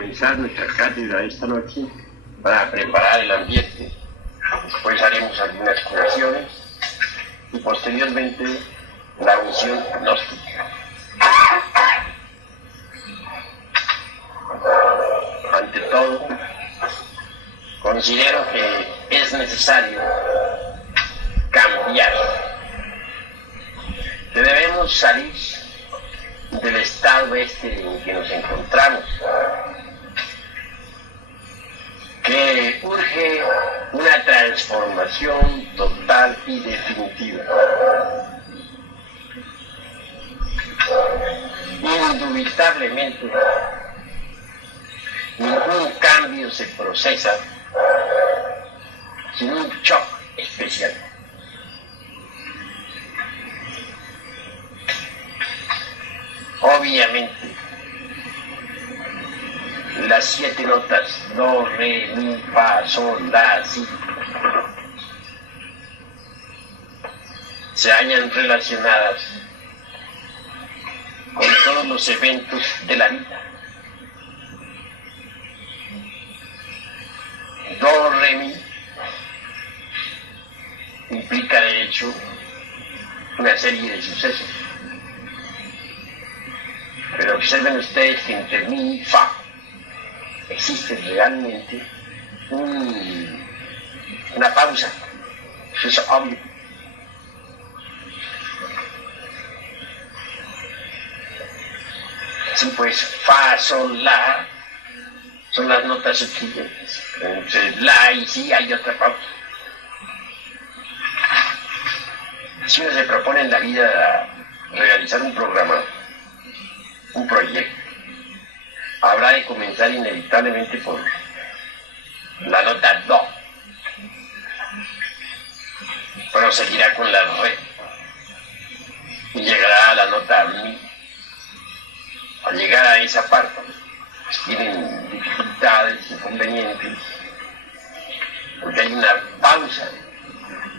comenzar nuestra cátedra esta noche, para preparar el ambiente. Después haremos algunas curaciones y posteriormente la unción gnóstica. Ante todo, considero que es necesario cambiar, que debemos salir del estado en que nos encontramos, que urge una transformación total y definitiva. Indubitablemente, ningún cambio se procesa sin un shock especial. Obviamente, las 7 notas do, re, mi, fa, sol, la, si se hallan relacionadas con todos los eventos de la vida. Do, re, mi implica de hecho una serie de sucesos. Pero observen ustedes que entre mi y fa existe realmente una pausa. Eso es obvio. Así pues, fa, sol, la son las notas subsiguientes. Entre la y si hay otra pausa. Si uno se propone en la vida realizar un programa, un proyecto, habrá de comenzar inevitablemente por la nota do, proseguirá con la re y llegará a la nota mi. Al llegar a esa parte, pues tienen dificultades, inconvenientes, porque hay una pausa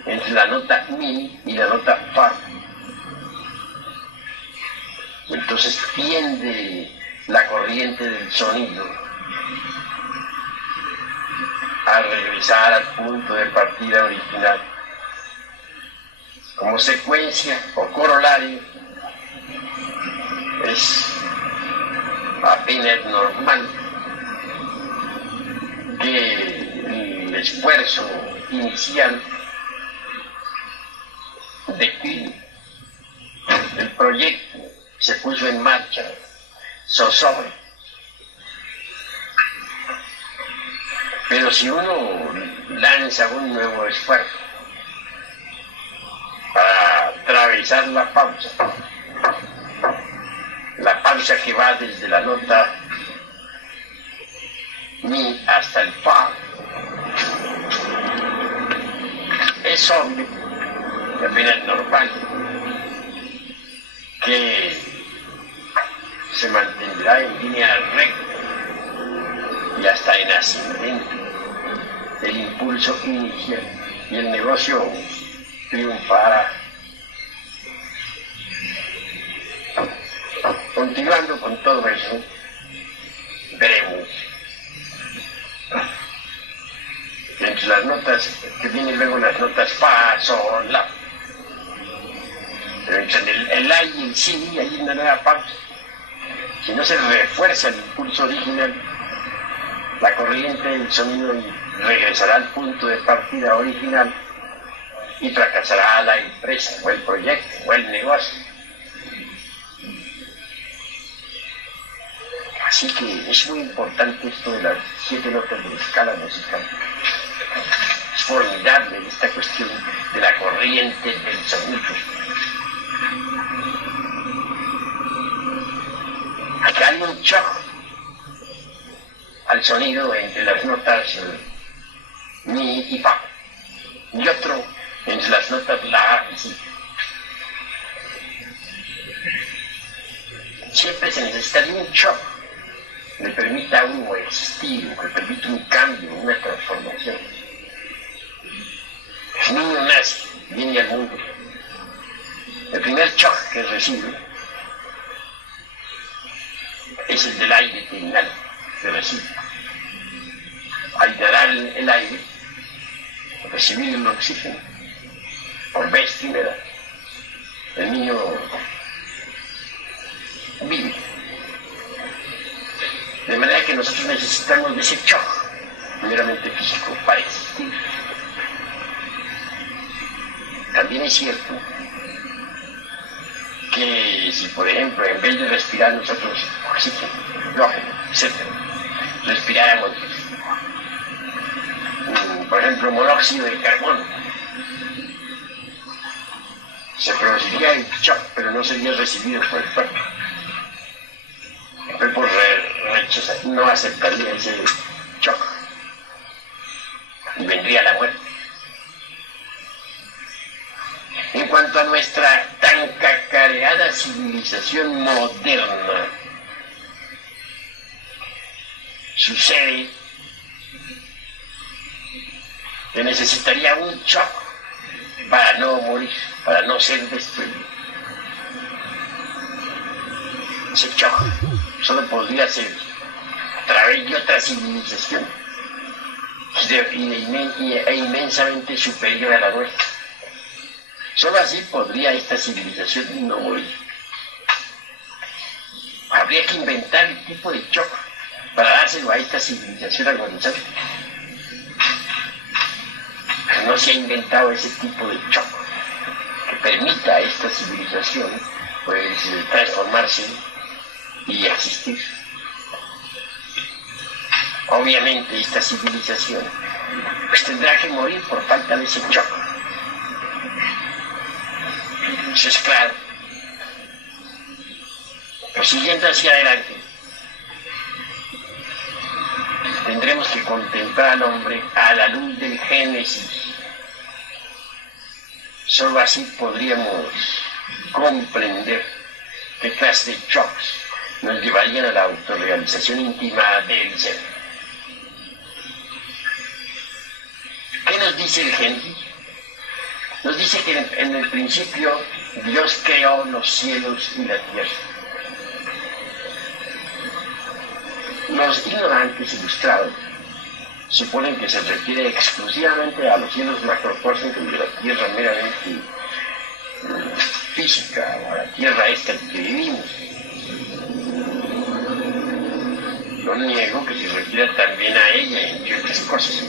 entre la nota mi y la nota fa. Entonces tiende la corriente del sonido a regresar al punto de partida original. Como secuencia o corolario, es apenas normal que el esfuerzo inicial decline. El proyecto se puso en marcha, zozobra. Pero si uno lanza un nuevo esfuerzo para atravesar la pausa que va desde la nota mi hasta el fa, es obvio, y apenas normal, que se mantendrá en línea recta y hasta en ascendente el impulso inicial y el negocio triunfará. Continuando con todo eso, veremos entre las notas que vienen luego las notas fa, sol, la, pero entre el la y el si hay una nueva pausa. Si no se refuerza el impulso original, la corriente del sonido regresará al punto de partida original y fracasará la empresa o el proyecto o el negocio. Así que es muy importante esto de las 7 notas de la escala musical. Es formidable esta cuestión de la corriente del sonido. Aquí hay un shock al sonido entre las notas mi y fa, y otro entre las notas la y si. Siempre se necesita de un shock que le permita a uno existir, que le permita un cambio, una transformación. El niño nace, viene al mundo. El primer shock que recibe es el del aire que inhala. que recibe. Al inhalar el aire, recibir el oxígeno, por vez primera, el niño vive. De manera que nosotros necesitamos de ese shock meramente físico para existir. También es cierto que si, por ejemplo, en vez de respirar nosotros oxígeno, hidrógeno, etc., respiráramos, por ejemplo, monóxido de carbono, se produciría el shock, pero no sería recibido por el cuerpo. El cuerpo no aceptaría ese shock y vendría la muerte. En cuanto a nuestra tan cacareada civilización moderna, sucede que necesitaría un shock para no morir, para no ser destruido. Ese shock solo podría ser a través de otra civilización e inmensamente superior a la nuestra. Solo así podría esta civilización no morir. Habría que inventar el tipo de shock para dárselo a esta civilización agonizante. Pero no se ha inventado ese tipo de shock que permita a esta civilización pues transformarse y existir. Obviamente esta civilización pues tendrá que morir por falta de ese shock. Eso es claro. Pero siguiendo hacia adelante, tendremos que contemplar al hombre a la luz del Génesis. Solo así podríamos comprender qué clase de shocks nos llevarían a la autorrealización íntima del ser. ¿Qué nos dice el Génesis? Nos dice que en el principio Dios creó los cielos y la tierra. Los ignorantes ilustrados suponen que se refiere exclusivamente a los cielos macrocósmicos de la tierra meramente física, o a la tierra esta que vivimos. No niego que se refiere también a ella en ciertas cosas,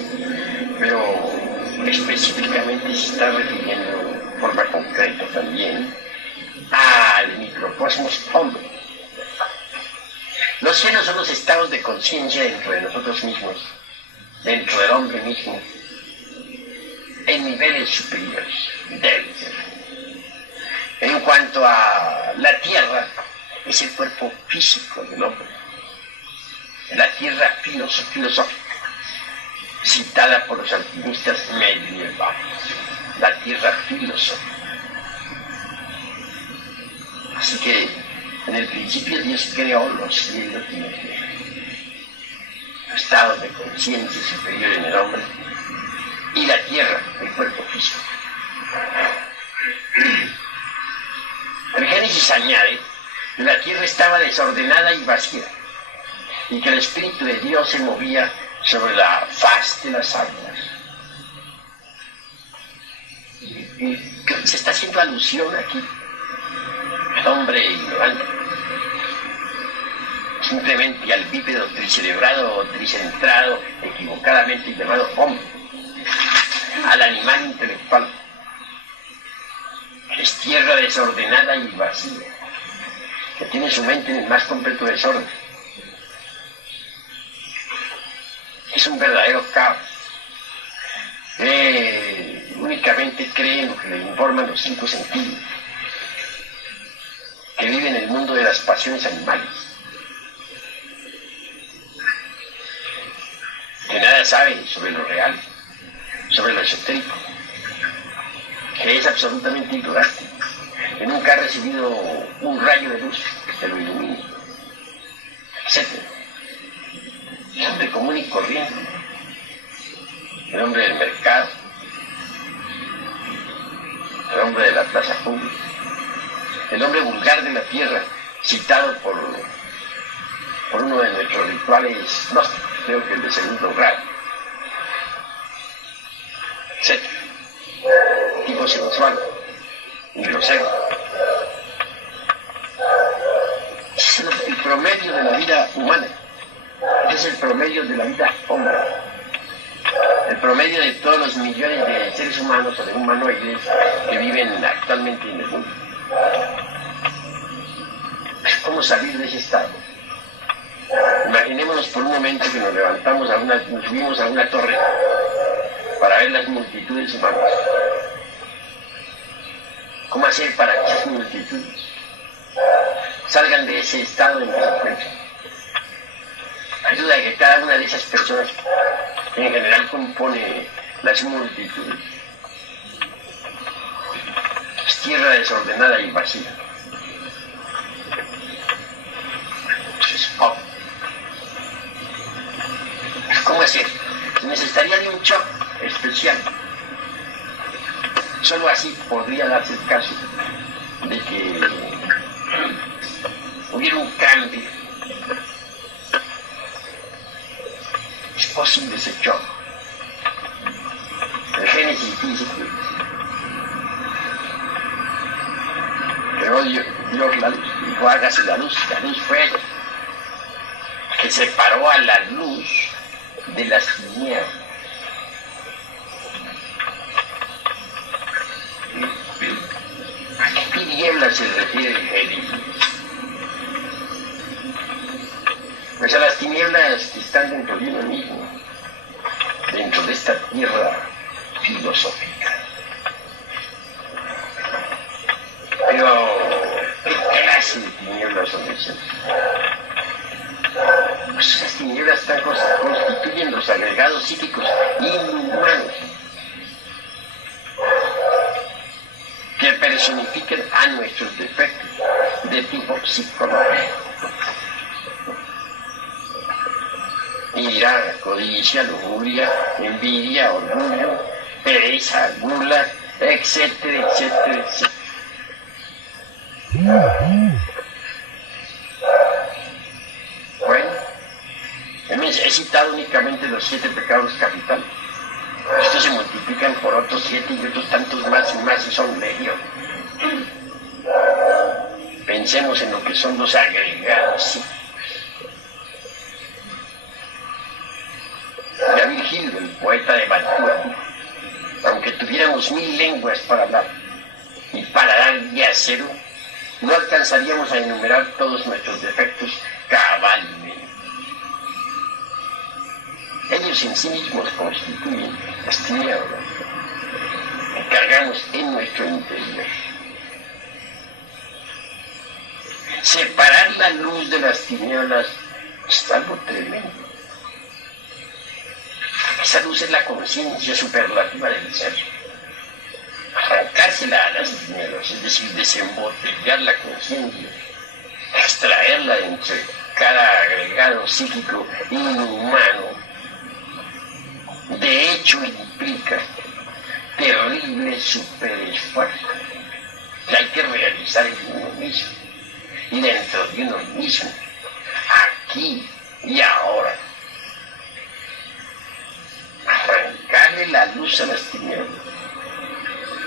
pero específicamente se está refiriendo de forma concreta también al microcosmos hombre. Los cielos son los estados de conciencia dentro de nosotros mismos, dentro del hombre mismo, en niveles superiores del ser. En cuanto a la tierra, es el cuerpo físico del hombre, la tierra filosófica, citada por los alquimistas medievales, la tierra filosófica. Así que en el principio Dios creó los cielos y la tierra, estados de conciencia superior en el hombre, y la tierra, el cuerpo físico. El Génesis añade que la tierra estaba desordenada y vacía, y que el Espíritu de Dios se movía sobre la faz de las aguas. Y se está haciendo alusión aquí al hombre ignorante, simplemente al bípedo tricerebrado o tricentrado, equivocadamente llamado hombre, al animal intelectual, que es tierra desordenada y vacía, que tiene su mente en el más completo desorden. Es un verdadero caos. Únicamente cree en lo que le informan los 5 sentidos, que vive en el mundo de las pasiones animales, que nada sabe sobre lo real, sobre lo esotérico, que es absolutamente ignorante, que nunca ha recibido un rayo de luz que lo ilumine, etc. El hombre común y corriente, el hombre del mercado, el hombre de la plaza pública, el hombre vulgar de la tierra, citado por por uno de nuestros rituales gnósticos, creo que el de segundo grado, etc. Tipo sensual y grosero. Es el promedio de la vida humana, es el promedio de la vida hombre, el promedio de todos los millones de seres humanos o de humanoides que viven actualmente en el mundo. ¿Cómo salir de ese estado? Imaginémonos por un momento que nos levantamos nos subimos a una torre para ver las multitudes humanas. ¿Cómo hacer para que esas multitudes salgan de ese estado de delincuencia? Ayuda a que cada una de esas personas, que en general compone las multitudes, es tierra desordenada y vacía. Es pobre. ¿Cómo hacer? Se necesitaría de un shock especial. Solo así podría darse el caso de que hubiera un cambio. Es posible ese shock. El Génesis dice que creó Dios la luz, dijo hágase la luz fue que separó a la luz de las tinieblas. ¿A qué tinieblas se refiere el Génesis? Pues a las tinieblas que están dentro de uno mismo, dentro de esta tierra filosófica. Pero, ¿qué clase de tinieblas son esas? Pues esas tinieblas constituyen los agregados psíquicos inhumanos que personifican a nuestros defectos de tipo psicológico. Ira, codicia, lujuria, envidia, orgullo, pereza, gula, etcétera, etcétera, etcétera. Bueno, he citado únicamente los 7 pecados capitales. Estos se multiplican por otros 7 y otros tantos más y más y son legión. Pensemos en lo que son los agregados psíquicos. David Gil, el poeta de Mantua, aunque tuviéramos 1000 lenguas para hablar y para dar día cero, no alcanzaríamos a enumerar todos nuestros defectos cabalmente. Ellos en sí mismos constituyen las tinieblas que cargamos en nuestro interior. Separar la luz de las tinieblas es algo tremendo. Esa luz es la conciencia superlativa del ser. Arrancársela a las tinieblas, es decir, desembotellar la conciencia, extraerla de entre cada agregado psíquico inhumano, de hecho implica terrible superesfuerzo que hay que realizar en uno mismo y dentro de uno mismo, aquí y ahora. Arrancarle la luz a las tinieblas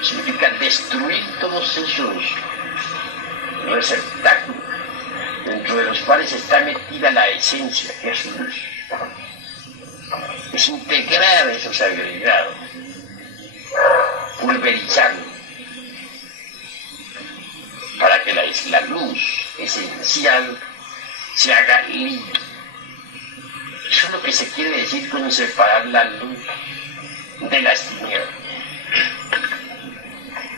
significa destruir todos esos receptáculos dentro de los cuales está metida la esencia que es luz. Es integrar esos agregados, pulverizarlos, para que la luz esencial se haga libre. Eso es lo que se quiere decir con separar la luz de las tinieblas.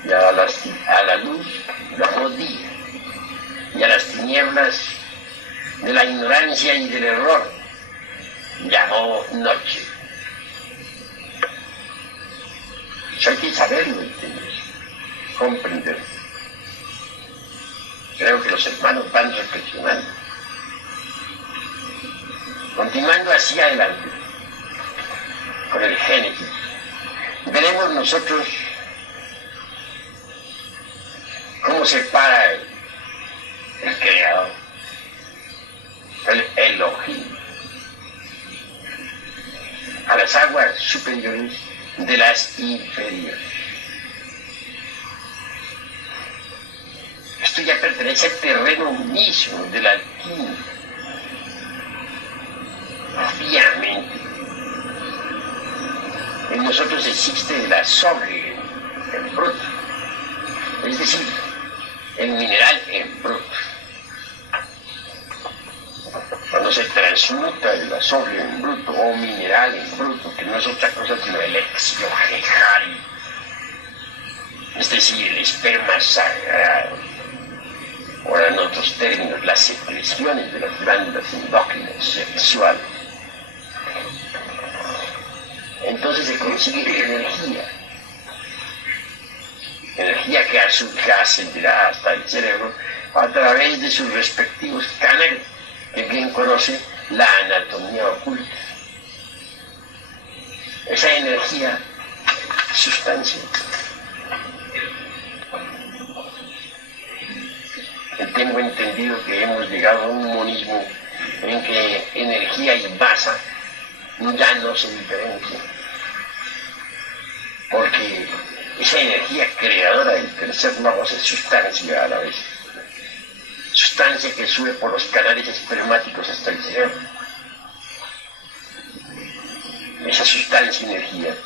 Y a la luz llamó día, y a las tinieblas de la ignorancia y del error llamó noche. Eso hay que saberlo, ¿entiendes? Comprender. Creo que los hermanos van reflexionando. Continuando hacia adelante con el Génesis, veremos nosotros cómo se para el Creador. el Elohim, a las aguas superiores de las inferiores. Esto ya pertenece al terreno mismo de la alquimia. Obviamente, en nosotros existe la sobre en bruto, es decir, el mineral en bruto. Cuando se transmuta el azufre en bruto o mineral en bruto, que no es otra cosa sino el exiohejari, es decir, el esperma sagrado, o en otros términos, las secreciones de las glándulas endócrinas sexuales. Entonces se consigue energía que ascenderá hasta el cerebro a través de sus respectivos canales, que bien conoce la anatomía oculta. Esa energía, sustancia. Tengo entendido que hemos llegado a un monismo en que energía y masa ya no se diferencian, porque esa energía creadora del tercer logos es sustancia a la vez. Sustancia que sube por los canales espermáticos hasta el cerebro. Esa sustancia, energía,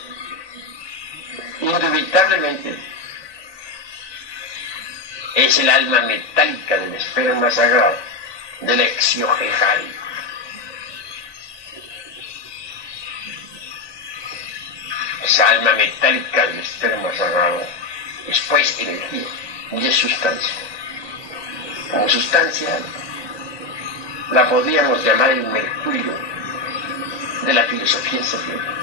indubitablemente es el alma metálica del esperma sagrado, del exiohejari. Esa alma metálica del esperma sagrado es pues energía y es sustancia. Como sustancia la podríamos llamar el mercurio de la filosofía sagrada.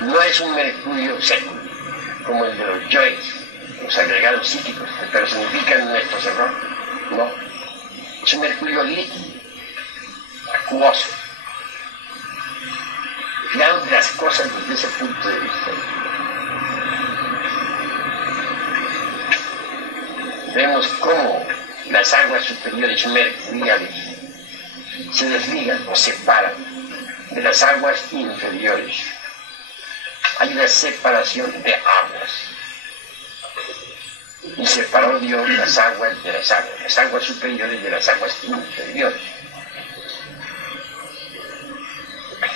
No es un mercurio seco, como el de los yoes, los agregados psíquicos que personifican nuestros errores. No, es un mercurio líquido, acuoso. Fijaos las cosas desde ese punto de vista. Vemos cómo las aguas superiores mercuriales se desligan o separan de las aguas inferiores. Hay una separación de aguas. Y separó Dios las aguas superiores de las aguas inferiores.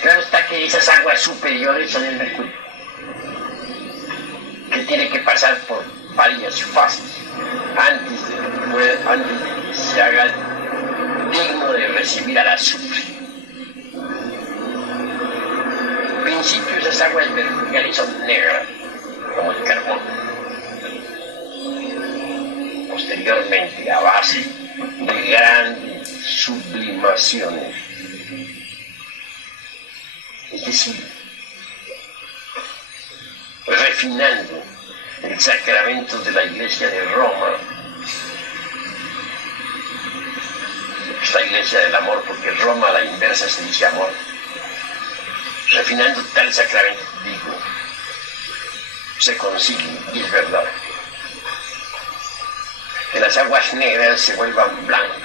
Claro está que esas aguas superiores son el mercurio, que tiene que pasar por varias fases antes de que se haga digno de recibir al azufre. En principio esas aguas mercuriales son negras, como el carbón. Posteriormente, a base de grandes sublimaciones, es decir, refinando el sacramento de la Iglesia de Roma, esta Iglesia del amor, porque Roma a la inversa se dice amor, refinando tal sacramento, digo, se consigue, y es verdad, que las aguas negras se vuelvan blancas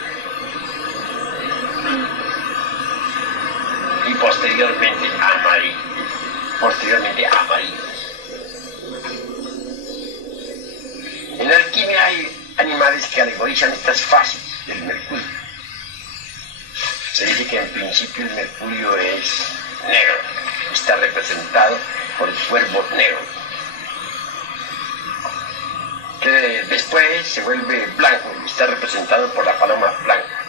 y posteriormente amarillas. En la alquimia hay animales que alegorizan estas fases del mercurio. Se dice que en principio el mercurio es negro, está representado por el cuervo negro, que después se vuelve blanco y está representado por la paloma blanca.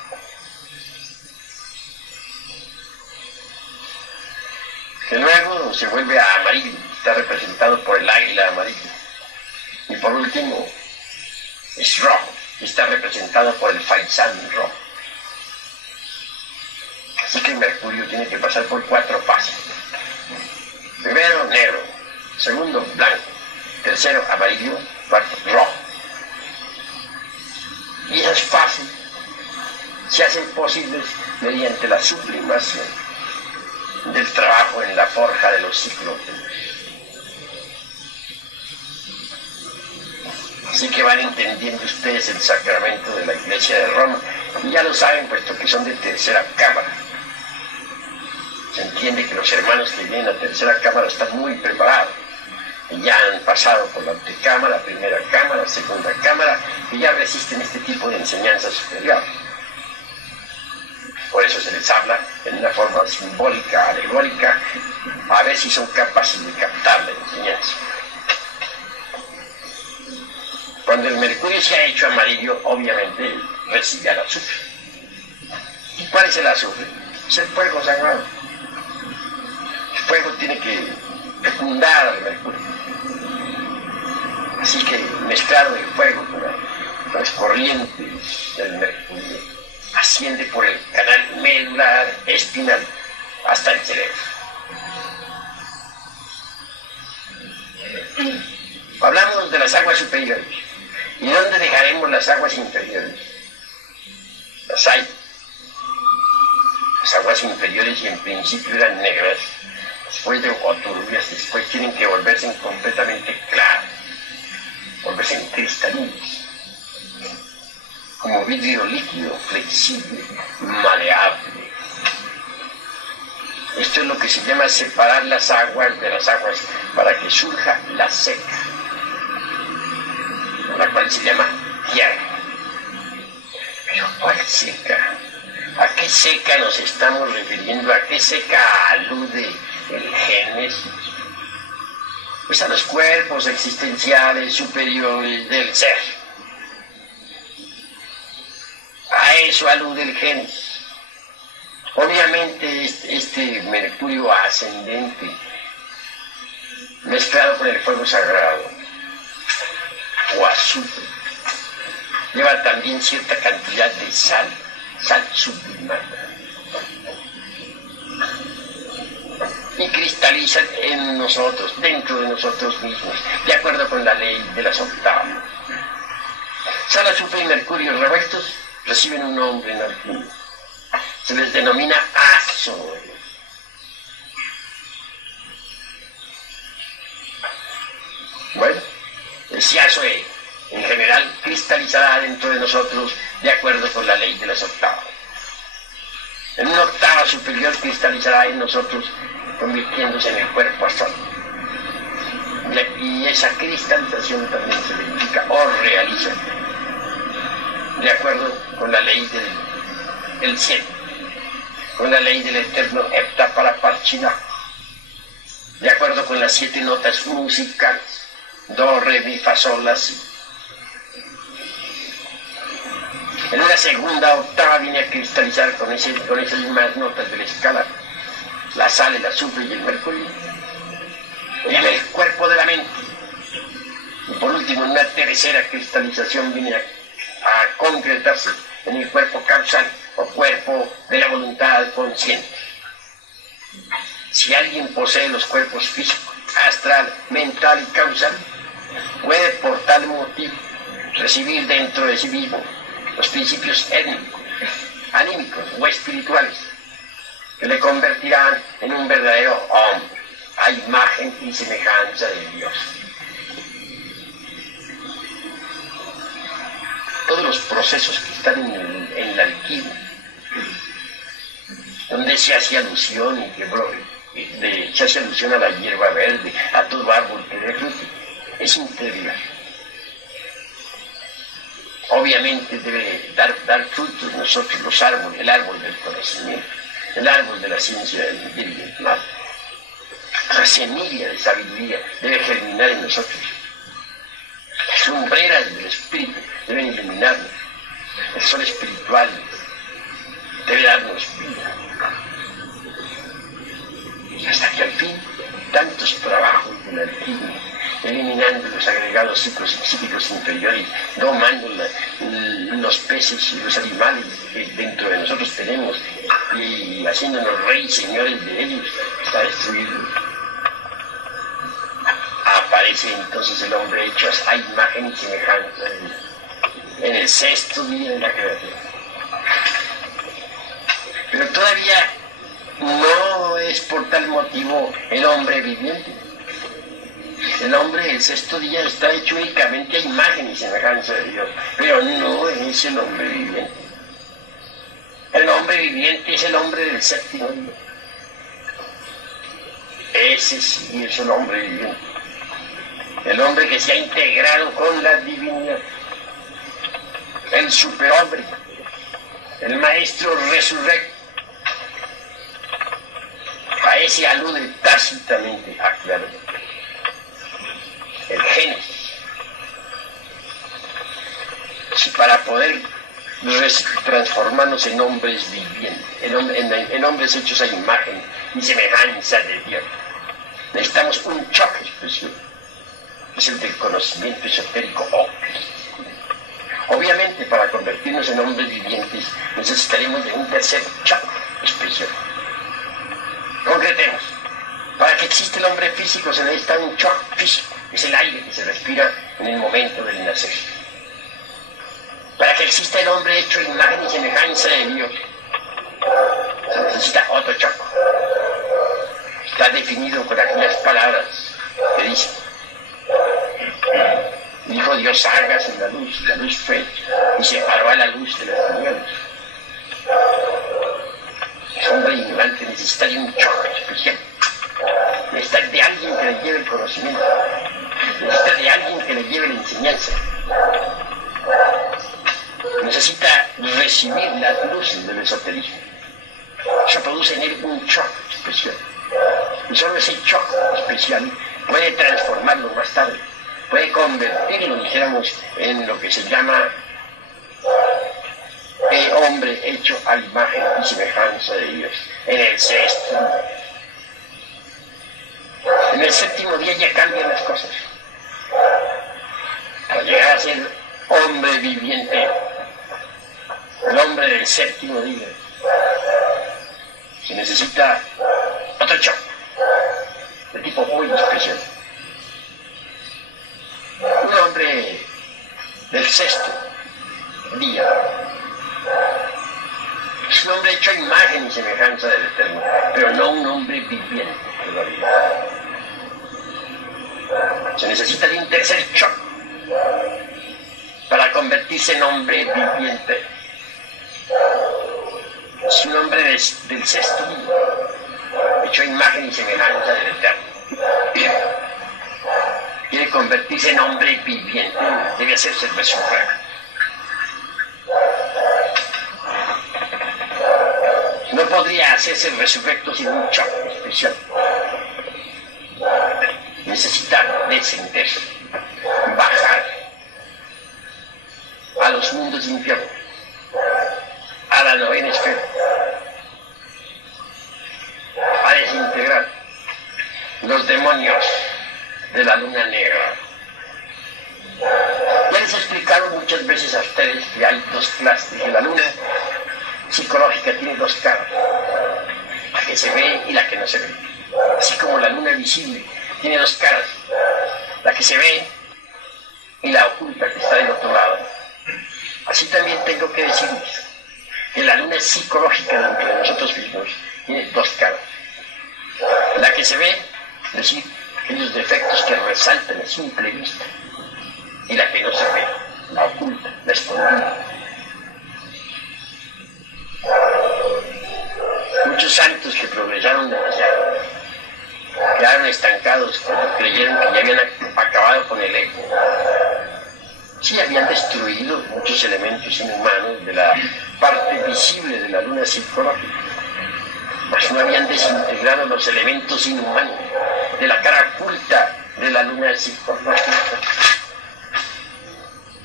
Que luego se vuelve amarillo, está representado por el águila amarilla. Y por último, es rojo, está representado por el faisán rojo. Así que el mercurio tiene que pasar por 4 fases. Primero, negro. Segundo, blanco. Tercero, amarillo. Cuarto, rojo. Y esas fases se hacen posibles mediante la sublimación del trabajo en la forja de los ciclos. Así que van entendiendo ustedes el sacramento de la Iglesia de Roma, y ya lo saben, puesto que son de tercera cámara. Se entiende que los hermanos que vienen a tercera cámara están muy preparados, y ya han pasado por la antecámara, primera cámara, segunda cámara, y ya resisten este tipo de enseñanza superior. Por eso se les habla en una forma simbólica, alegórica, a ver si son capaces de captar la enseñanza. Cuando el mercurio se ha hecho amarillo, obviamente recibe al azufre. ¿Y cuál es el azufre? Es el fuego sagrado. El fuego tiene que fecundar al mercurio. Así que mezclado el fuego con las corrientes del mercurio, asciende por el canal medular espinal hasta el cerebro. Hablamos de las aguas superiores. ¿Y dónde dejaremos las aguas inferiores? Las hay. Las aguas inferiores, y en principio eran negras, después o turbias, después tienen que volverse completamente claras, volverse cristalinas, como vidrio líquido, flexible, maleable. Esto es lo que se llama separar las aguas de las aguas para que surja la seca, la cual se llama tierra. Pero ¿cuál seca? ¿A qué seca nos estamos refiriendo? ¿A qué seca alude el Génesis? Pues a los cuerpos existenciales superiores del ser. A eso alude el Génesis. Obviamente este mercurio ascendente, mezclado con el fuego sagrado, o azufre, lleva también cierta cantidad de sal sublimada, y cristalizan en nosotros, dentro de nosotros mismos, de acuerdo con la ley de las octavas. Sal, azufre y mercurio revueltos reciben un nombre en alquimia. Se les denomina azoe. Bueno, ese azoe en general cristalizará dentro de nosotros de acuerdo con la ley de las octavas. En una octava superior cristalizará en nosotros, convirtiéndose en el cuerpo astral. Y esa cristalización también se verifica o realiza de acuerdo con la ley del cielo, con la ley del eterno Heptaparaparchina, de acuerdo con las 7 notas musicales, do, re, mi, fa, sol, la, si. En una segunda octava viene a cristalizar con esas mismas notas de la escala, la sal, el azufre y el mercurio, y en el cuerpo de la mente. Y por último, en una tercera cristalización viene a concretarse en el cuerpo causal, o cuerpo de la voluntad consciente. Si alguien posee los cuerpos físico, astral, mental y causal, puede por tal motivo recibir dentro de sí mismo los principios étnicos, anímicos o espirituales que le convertirán en un verdadero hombre, a imagen y semejanza de Dios. Todos los procesos que están en la alquimia, donde se hace alusión se hace alusión a la hierba verde, a todo árbol que dé fruto, es integral. Obviamente debe dar frutos nosotros los árboles, el árbol del conocimiento, el árbol de la ciencia del bien y del mal. La semilla de sabiduría debe germinar en nosotros. Las lumbreras del espíritu deben iluminarnos. El sol espiritual debe darnos vida. Hasta que al fin tantos trabajos de la alquimia, eliminando los agregados psíquicos inferiores, domando los peces y los animales que dentro de nosotros tenemos, y haciéndonos reyes, señores de ellos, hasta destruirlos. Aparece entonces el hombre hecho a imagen y semejanza de Dios, en el 6º día de la creación. Pero todavía no es por tal motivo el hombre viviente. El hombre del sexto día está hecho únicamente a imagen y semejanza de Dios, pero no es el hombre viviente. El hombre viviente es el hombre del séptimo día. Ese sí es el hombre viviente. El hombre que se ha integrado con la divinidad. El superhombre. El maestro resurrecto. A ese alude tácitamente, claro, el Génesis. Si para poder transformarnos en hombres vivientes, en hombres hechos a imagen y semejanza de Dios, necesitamos un choque especial, es el del conocimiento esotérico óptico. Obviamente, para convertirnos en hombres vivientes necesitaremos de un tercer choque especial. Concretemos. Para que exista el hombre físico se necesita un shock físico, es el aire que se respira en el momento del nacer. Para que exista el hombre hecho imagen y semejanza de Dios, se necesita otro shock. Está definido con aquellas palabras que dice: dijo Dios, hágase la luz fue, y separó a la luz de las tinieblas. El hombre ignorante necesita de un choque especial. Necesita de alguien que le lleve el conocimiento. Necesita de alguien que le lleve la enseñanza. Necesita recibir las luces del esoterismo. Eso produce en él un choque especial. Y solo ese choque especial puede transformarlo más tarde. Puede convertirlo, dijéramos, en lo que se llama el hombre hecho a imagen y semejanza de Dios, en el sexto día. En el séptimo día ya cambian las cosas. Para llegar a ser hombre viviente, el hombre del séptimo día, se necesita otro choque, de tipo muy especial. Un hombre del sexto día es un hombre hecho a imagen y semejanza del Eterno, pero no un hombre viviente todavía. Se necesita de un tercer shock para convertirse en hombre viviente. Es un hombre del sexto día, hecho a imagen y semejanza del Eterno. Quiere convertirse en hombre viviente, debe hacerse el resurrecto. No podría hacerse el resurrecto sin un choque especial. Necesita descenderse, bajar a los mundos infiernos, a la novena esfera, a desintegrar los demonios de la luna negra. Ya les he explicado muchas veces a ustedes que hay dos clases, que la luna psicológica tiene dos caras, la que se ve y la que no se ve, así como la luna visible tiene dos caras, la que se ve y la oculta que está del otro lado. Así también tengo que decirles que la luna psicológica dentro de nosotros mismos tiene dos caras, la que se ve, es decir, aquellos defectos que resaltan a simple vista, y la que no se ve, la oculta, la escondida. Muchos santos que progresaron demasiado quedaron estancados cuando creyeron que ya habían acabado con el ego. Sí, habían destruido muchos elementos inhumanos de la parte visible de la luna psicológica, mas no habían desintegrado los elementos inhumanos de la cara oculta de la luna psicológica.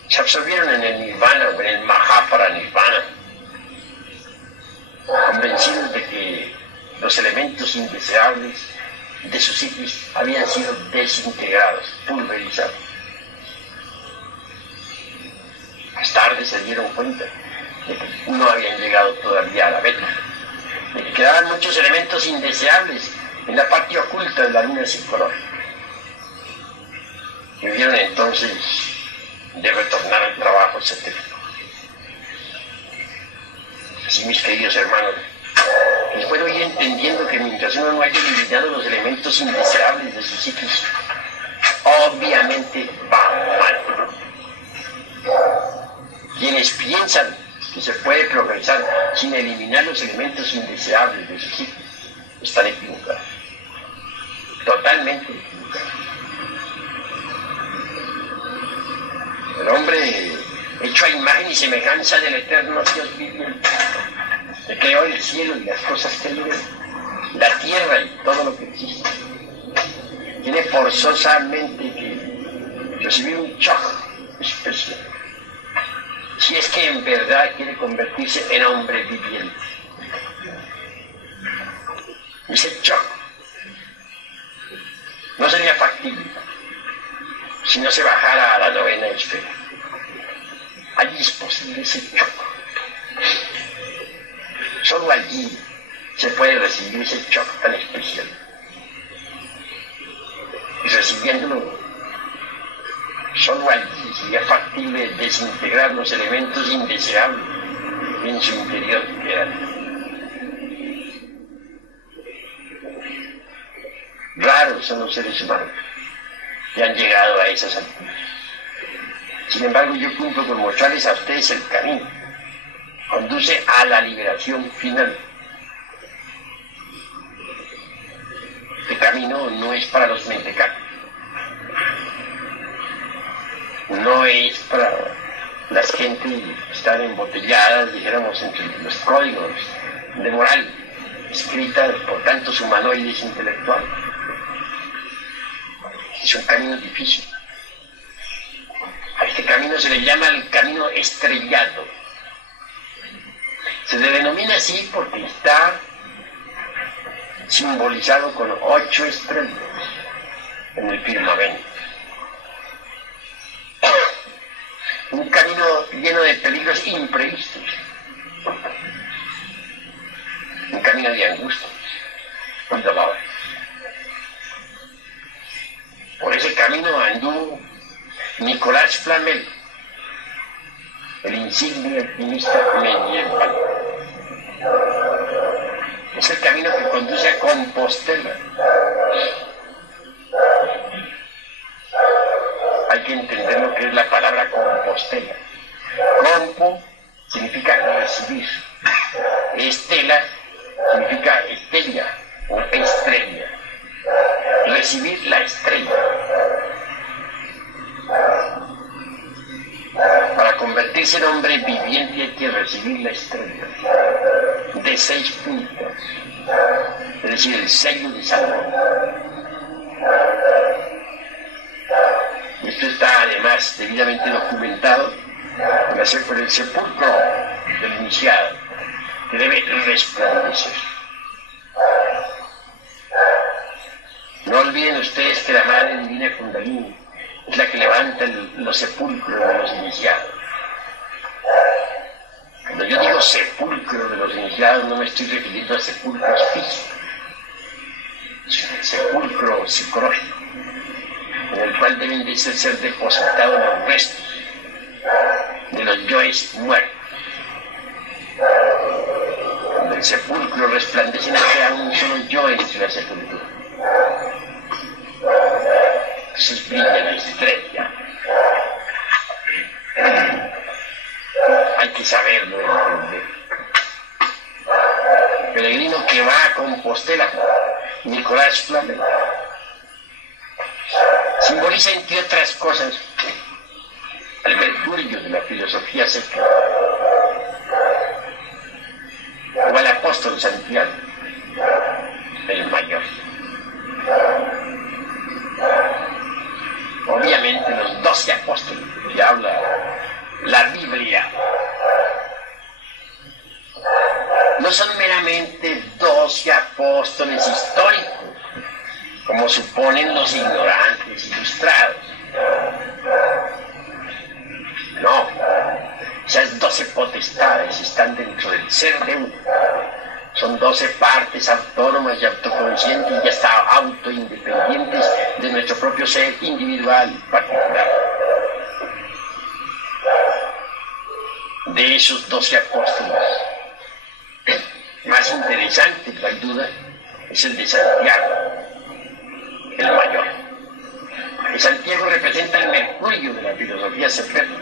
Se absorbieron en el nirvana o en el Mahaparanirvana, convencidos de que los elementos indeseables de sus psiquis habían sido desintegrados, pulverizados. Más tarde se dieron cuenta de que no habían llegado todavía a la meta, de que quedaban muchos elementos indeseables en la parte oculta de la luna psicológica. Y vieron entonces de retornar al trabajo esotérico. Así, mis queridos hermanos, les puedo ir entendiendo que mientras uno no haya eliminado los elementos indeseables de sus psiquis, obviamente va mal. Quienes piensan que se puede progresar sin eliminar los elementos indeseables de su psique están equivocados, totalmente equivocados. El hombre, hecho a imagen y semejanza del eterno Dios viviente, que creó el cielo y las cosas que él ve, la tierra y todo lo que existe, tiene forzosamente que recibir un shock especial, si es que en verdad quiere convertirse en hombre viviente. Ese shock no sería factible si no se bajara a la novena esfera. Allí es posible ese shock. Solo allí se puede recibir ese shock tan especial. Y recibiéndolo, solo allí sería factible desintegrar los elementos indeseables que en su interior quedan. Raros son los seres humanos que han llegado a esas alturas. Sin embargo, yo cumplo con mostrarles a ustedes el camino. Conduce a la liberación final. Este camino no es para los mentecatos. No es para las gentes que están embotelladas, dijéramos, entre los códigos de moral, escritas por tantos humanoides intelectuales. Es un camino difícil. A este camino se le llama el camino estrellado. Se le denomina así porque está simbolizado con 8 estrellas en el firmamento. Un camino lleno de peligros imprevistos. Un camino de angustia y dolor. Por ese camino anduvo Nicolás Flamel, el insigne alpinista medieval. Es el camino que conduce a Compostela. Hay que entender lo que es la palabra Compostela. Compo significa recibir. Estela significa estrella o estrella. Recibir la estrella. Para convertirse en hombre viviente hay que recibir la estrella de 6 puntas, es decir, el sello de Salomón. Esto está además debidamente documentado por el sepulcro del iniciado, que debe resplandecer. No olviden ustedes que la Madre Divina Kundalini es la que levanta los sepulcros de los iniciados. Cuando yo digo sepulcro de los iniciados, no me estoy refiriendo a sepulcros físicos, sino al sepulcro psicológico, en el cual deben de ser depositados los restos de los yoes muertos. Cuando el sepulcro resplandece, no queda un solo yo entre la sepultura. Entonces brilla la estrella. Hay que saberlo entender. El peregrino que va a Compostela, Nicolás Flamel, simboliza, entre otras cosas, al mercurio de la filosofía secular, o al apóstol Santiago, el mayor. Obviamente los 12 apóstoles que habla la Biblia no son meramente 12 apóstoles históricos, como suponen los ignorantes ilustrados. No, esas 12 potestades están dentro del ser de uno. Son 12 partes autónomas y autoconscientes y hasta autoindependientes de nuestro propio ser individual particular. De esos 12 apóstoles, más interesante, no hay duda, es el de Santiago, el mayor. Y Santiago representa el mercurio de la filosofía secreta.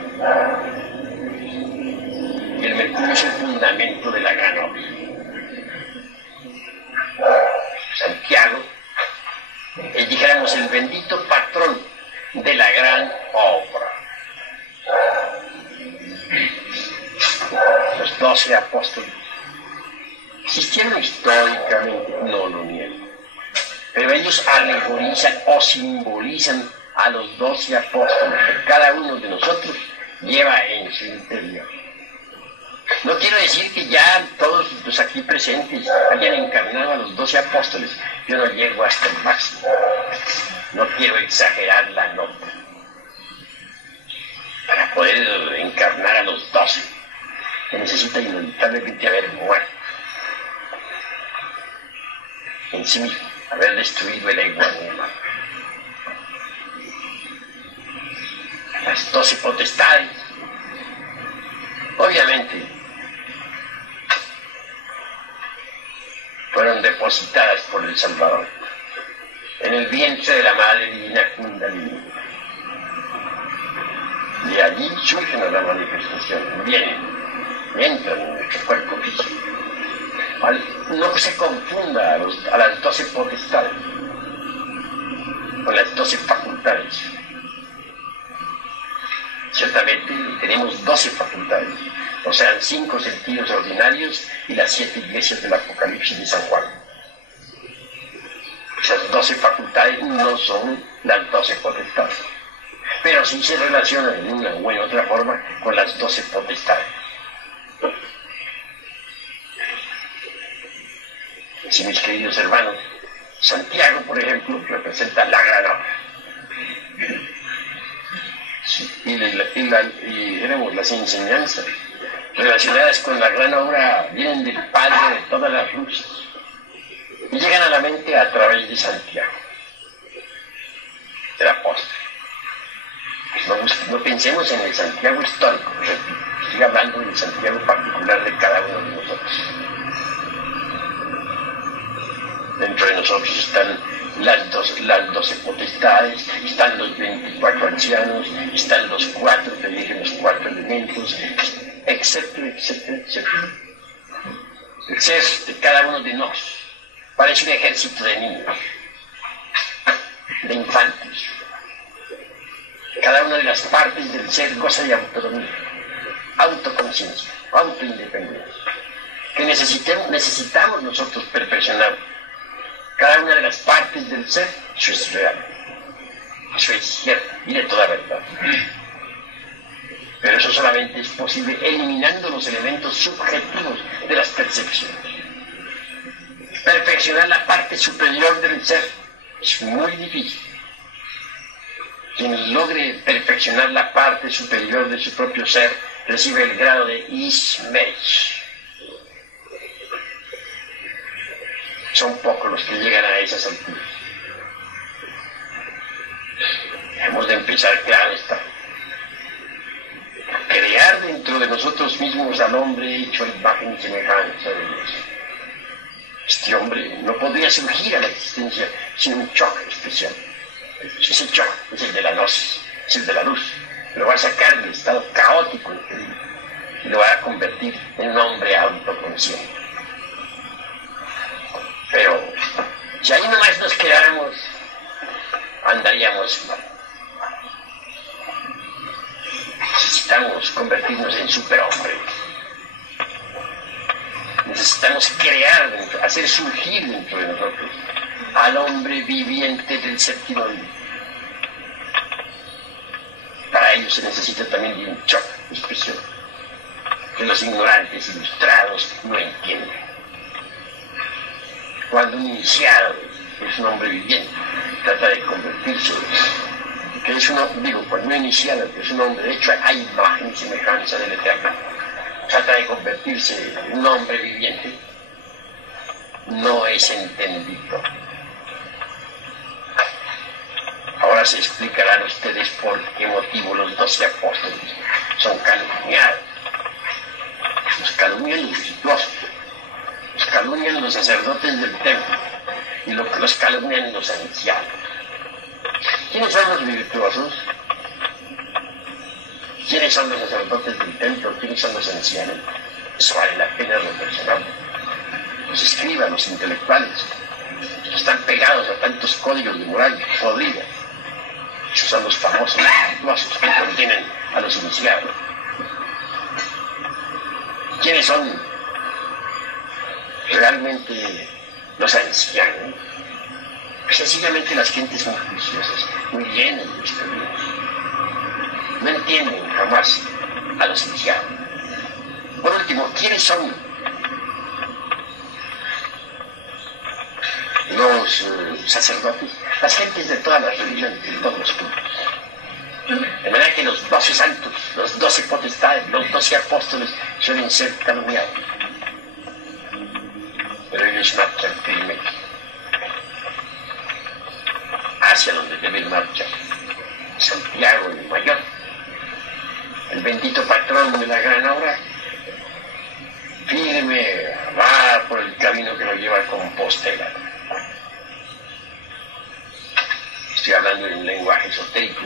Y el mercurio es el fundamento de la gran obra. Santiago es, dijéramos, el bendito patrón de la gran obra. Los 12 apóstoles existieron históricamente, no lo niego, pero ellos alegorizan o simbolizan a los 12 apóstoles que cada uno de nosotros lleva en su interior. No quiero decir que ya todos los aquí presentes hayan encarnado a los 12 apóstoles. Yo no llego hasta el máximo. No quiero exagerar la nota. Para poder encarnar a los 12, se necesita inevitablemente haber muerto en sí mismo, haber destruido el ego animal. Las 12 potestades, obviamente, fueron depositadas por el Salvador en el vientre de la Madre Divina Kundalini. De allí surgen las manifestaciones, entran en nuestro cuerpo físico. No se confunda a las 12 potestades con las 12 facultades. Ciertamente tenemos 12 facultades, o sea, 5 sentidos ordinarios y las 7 iglesias del Apocalipsis de San Juan. Esas 12 facultades no son las 12 potestades, pero sí se relacionan en una u otra forma con las 12 potestades. Sí, mis queridos hermanos, Santiago, por ejemplo, representa la gran obra. Sí, y las enseñanzas relacionadas con la gran obra vienen del Padre de todas las luces y llegan a la mente a través de Santiago, el apóstol. No pensemos en el Santiago histórico, repito, estoy hablando del Santiago particular de cada uno de nosotros. Dentro de nosotros están las 12 potestades, están los 24 ancianos, están los 4 que dije, los 4 elementos, etcétera, etcétera, etcétera. El ser de cada uno de nosotros parece un ejército de niños, de infantes. Cada una de las partes del ser goza de autonomía, autoconciencia, autoindependencia, que necesitamos nosotros perfeccionar. Cada una de las partes del ser, eso es real, eso es cierto y de toda verdad. Pero eso solamente es posible eliminando los elementos subjetivos de las percepciones. Perfeccionar la parte superior del ser es muy difícil. Quien logre perfeccionar la parte superior de su propio ser recibe el grado de Ismech. Son pocos los que llegan a esas alturas. Hemos de empezar, claro está, a crear dentro de nosotros mismos al hombre hecho a imagen y semejanza de Dios. Este hombre no podría surgir a la existencia sin un choque especial. Ese choque es el de la gnosis, es el de la luz. Lo va a sacar del estado caótico y lo va a convertir en un hombre autoconsciente. Pero si ahí nomás nos quedáramos, andaríamos mal. Necesitamos convertirnos en superhombres. Necesitamos crear, hacer surgir dentro de nosotros al hombre viviente del séptimo día. Para ello se necesita también de un choque de expresión que los ignorantes ilustrados no entienden. Cuando un iniciado es un hombre viviente, trata de convertirse, cuando un iniciado es un hombre hecho a imagen y semejanza del Eterno, trata de convertirse en un hombre viviente, no es entendido. Ahora se explicarán ustedes por qué motivo los 12 apóstoles son calumniados. Los calumnian los religiosos, los calumnian los sacerdotes del templo y los calumnian los ancianos. ¿Quiénes son los virtuosos? ¿Quiénes son los sacerdotes del templo? ¿Quiénes son los ancianos? Eso vale la pena reflexionar. Los escribas, los intelectuales, que están pegados a tantos códigos de moral podrida. Esos son los famosos virtuosos que contienen a los iniciados. ¿Quiénes son realmente los ancianos? Sencillamente las gentes muy juiciosas, muy llenas de experiencia. No entienden jamás a los iniciados. Por último, ¿quiénes son los sacerdotes? Las gentes de todas las religiones, de todos los cultos. De manera que los 12 santos, los 12 potestades, los 12 apóstoles suelen ser calumniados. Pero ellos marchan firmemente hacia donde deben marchar. Santiago el Mayor, el bendito patrón de la gran obra, firme va por el camino que lo lleva a Compostela. Estoy hablando en un lenguaje esotérico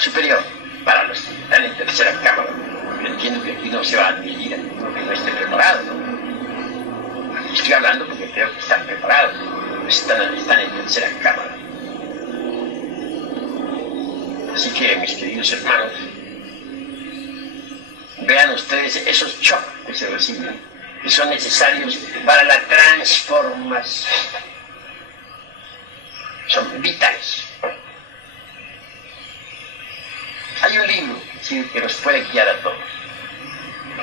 superior para los que están en tercera cámara. Entiendo que aquí no se va a admitir a ninguno que no esté preparado, ¿no? Aquí estoy hablando porque creo que están preparados, están en tercera cámara. Así que, mis queridos hermanos, vean ustedes esos choques que se reciben, que son necesarios para la transformación. Son vitales. Hay un libro que nos puede guiar a todos.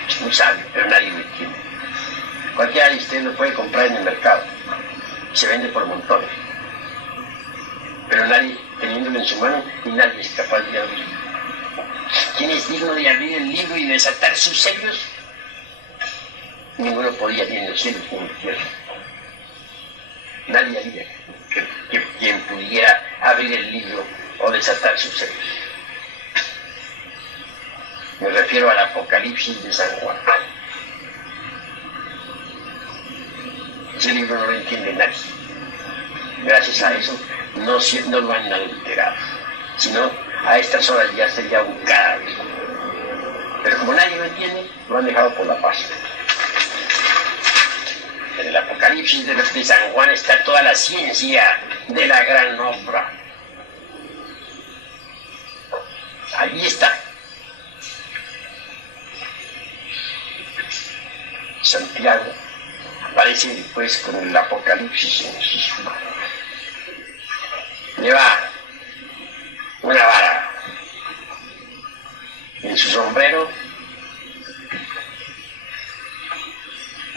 Es muy sabio, pero nadie lo entiende. Cualquiera de ustedes lo puede comprar en el mercado. Se vende por montones. Pero nadie, teniéndolo en su mano, ni nadie es capaz de abrirlo. ¿Quién es digno de abrir el libro y desatar sus sellos? Ninguno podía abrir los sellos como quiera. Nadie había quien pudiera abrir el libro o desatar sus sellos. Me refiero al Apocalipsis de San Juan. Ese libro no lo entiende nadie. Gracias a eso no lo han adulterado. Si no, a estas horas ya sería un cadáver. Pero como nadie lo entiende, lo han dejado por la paz. En el Apocalipsis de San Juan está toda la ciencia de la gran obra. Ahí está. Santiago aparece después con el Apocalipsis en sus manos. Lleva una vara en su sombrero,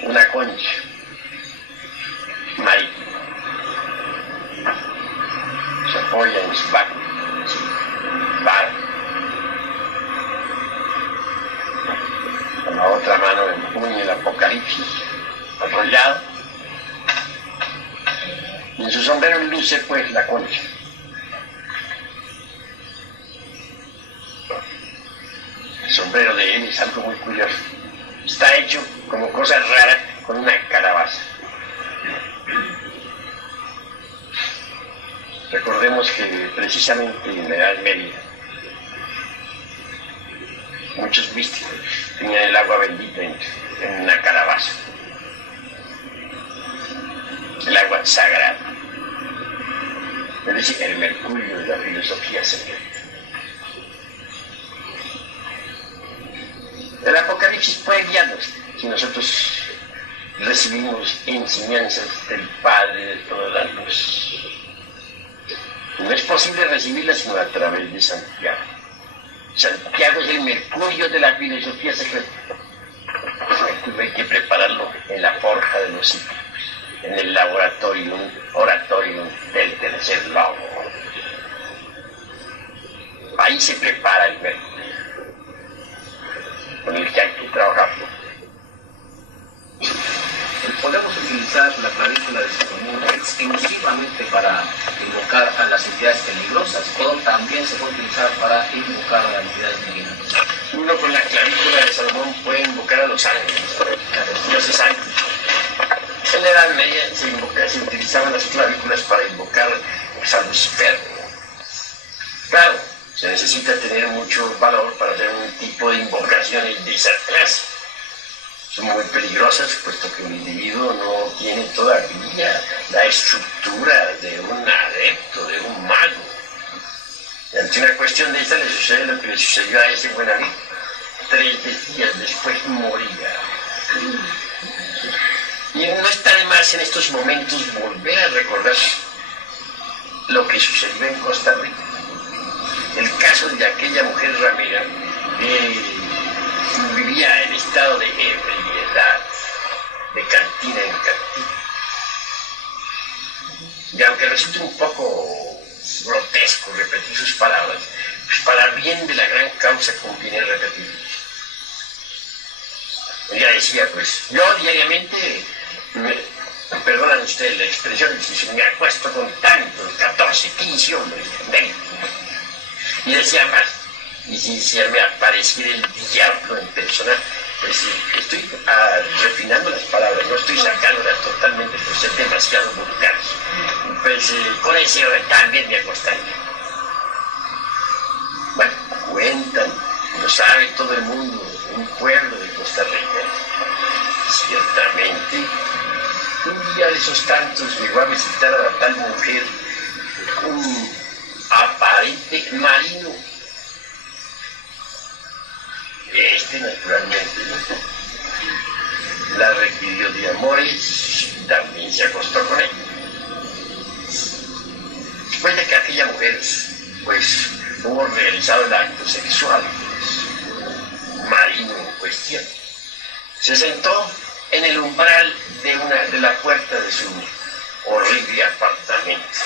una concha marítima. Se apoya en su vara. Con la otra mano empuña el Apocalipsis enrollado, y en su sombrero luce pues la concha. El sombrero de él es algo muy curioso. Está hecho como cosa rara con una calabaza. Recordemos que precisamente en la Edad Media muchos místicos tenían el agua bendita en una calabaza, el agua sagrada, es decir, el mercurio de la filosofía secreta. El Apocalipsis puede guiarnos si nosotros recibimos enseñanzas del Padre de toda la luz. No es posible recibirlas sino a través de Santiago. Santiago es el mercurio de la filosofía secreta. El mercurio hay que prepararlo en la forja de los siglos, en el oratorio del tercer lobo. Ahí se prepara el mercurio, con el que hay que trabajar. Podemos utilizar la clavícula de Salomón exclusivamente para invocar a las entidades peligrosas, o también se puede utilizar para invocar a las entidades divinas. Uno con la clavícula de Salomón puede invocar a los ángeles, a los dioses ángeles. En la Edad Media se utilizaban las clavículas para invocar a Lucifer. necesita tener mucho valor para hacer un tipo de invocaciones de esa clase. Son muy peligrosas, puesto que un individuo no tiene todavía la estructura de un adepto, de un mago. Y ante una cuestión de esta le sucede lo que le sucedió a ese buen amigo. 3 días después moría. Y no está de más en estos momentos volver a recordar lo que sucedió en Costa Rica. El caso de aquella mujer ramera que vivía en estado de ebriedad, de cantina en cantina. Y aunque resulte un poco grotesco repetir sus palabras, pues para bien de la gran causa conviene repetirlas. Ella decía, pues, yo diariamente, perdonan ustedes la expresión, me acuesto con tantos, 14, 15 hombres, 20. Y decía más, y si se me apareciera el diablo en persona, pues estoy refinando las palabras, no estoy sacándolas totalmente por ser demasiado vulgares. Pues con ese también me acostaría. Bueno, cuentan, lo sabe todo el mundo, un pueblo de Costa Rica. Ciertamente, un día de esos tantos llegó a visitar a la tal mujer un aparente marino. Naturalmente, la requirió de amores y también se acostó con él. Después de que aquella mujer, pues, hubo realizado el acto sexual, pues, marino en cuestión, se sentó en el umbral de la puerta de su horrible apartamento.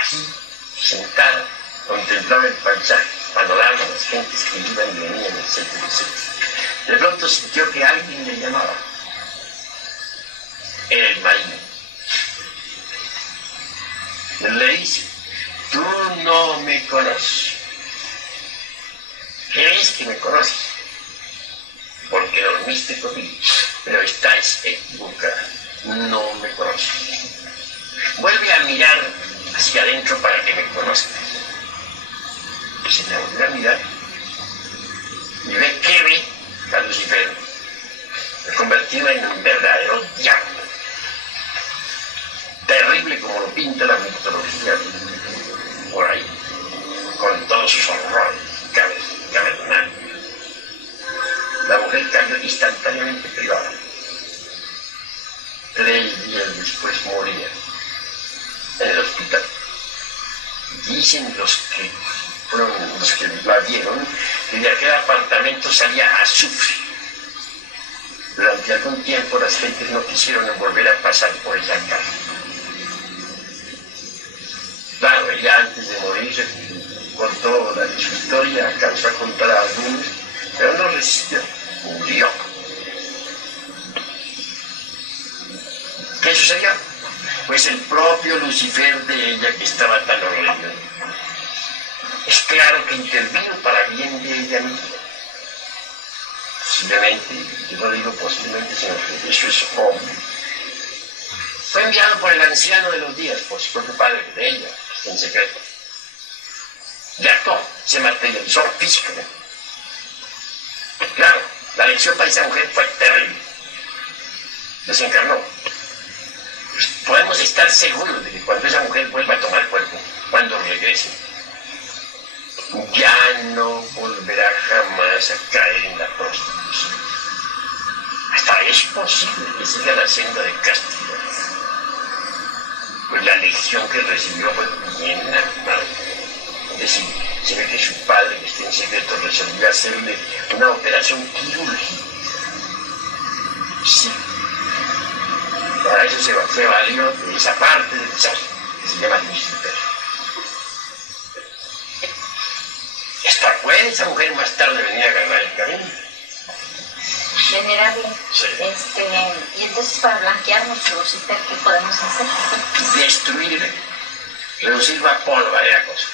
Así, sentada, contemplaba el paisaje, panorama, las gentes que iban y venían, etcétera, etcétera. De pronto sintió que alguien le llamaba. Era el marino. Le dice, tú no me conoces. ¿Crees que me conoces? Porque dormiste conmigo, pero estás equivocada. No me conoces. Vuelve a mirar hacia adentro para que me conozcas. Se la volvió a mirar y ve que ve a Lucifer convertido en un verdadero diablo, terrible como lo pinta la mitología por ahí, con todos sus horrores cavernales. La mujer cayó instantáneamente privada. 3 días después moría en el hospital. Dicen los que la vieron, que de aquel apartamento salía azufre. Durante algún tiempo las gentes no quisieron volver a pasar por esa casa. Claro, ella antes de morir contó su historia, alcanzó a contar a algunos, pero no resistió, murió. ¿Qué sucedió? Pues el propio Lucifer de ella, que estaba tan horrible, es claro que intervino para bien de ella misma. Posiblemente, yo no digo posiblemente, sino que eso es obvio. Fue enviado por el anciano de los días, por su propio padre de ella, en secreto. Y actuó, se materializó físicamente. Claro, la lección para esa mujer fue terrible. Desencarnó. Pues podemos estar seguros de que cuando esa mujer vuelva a tomar cuerpo, cuando regrese, ya no volverá jamás a caer en la prostitución. Hasta es posible que siga la senda de castidad. Pues la lección que recibió fue bien amarga. Es decir, se ve que su padre, que está en secreto, resolvió hacerle una operación quirúrgica. Sí. Para eso se valió de esa parte del ser que se llama Lucifer. Esta puede esa mujer más tarde venir a agarrar el camino. Venerable. Sí. Y entonces para blanquear nuestro Lucifer, ¿qué podemos hacer? Destruirle, reducirlo a polvareda cosa.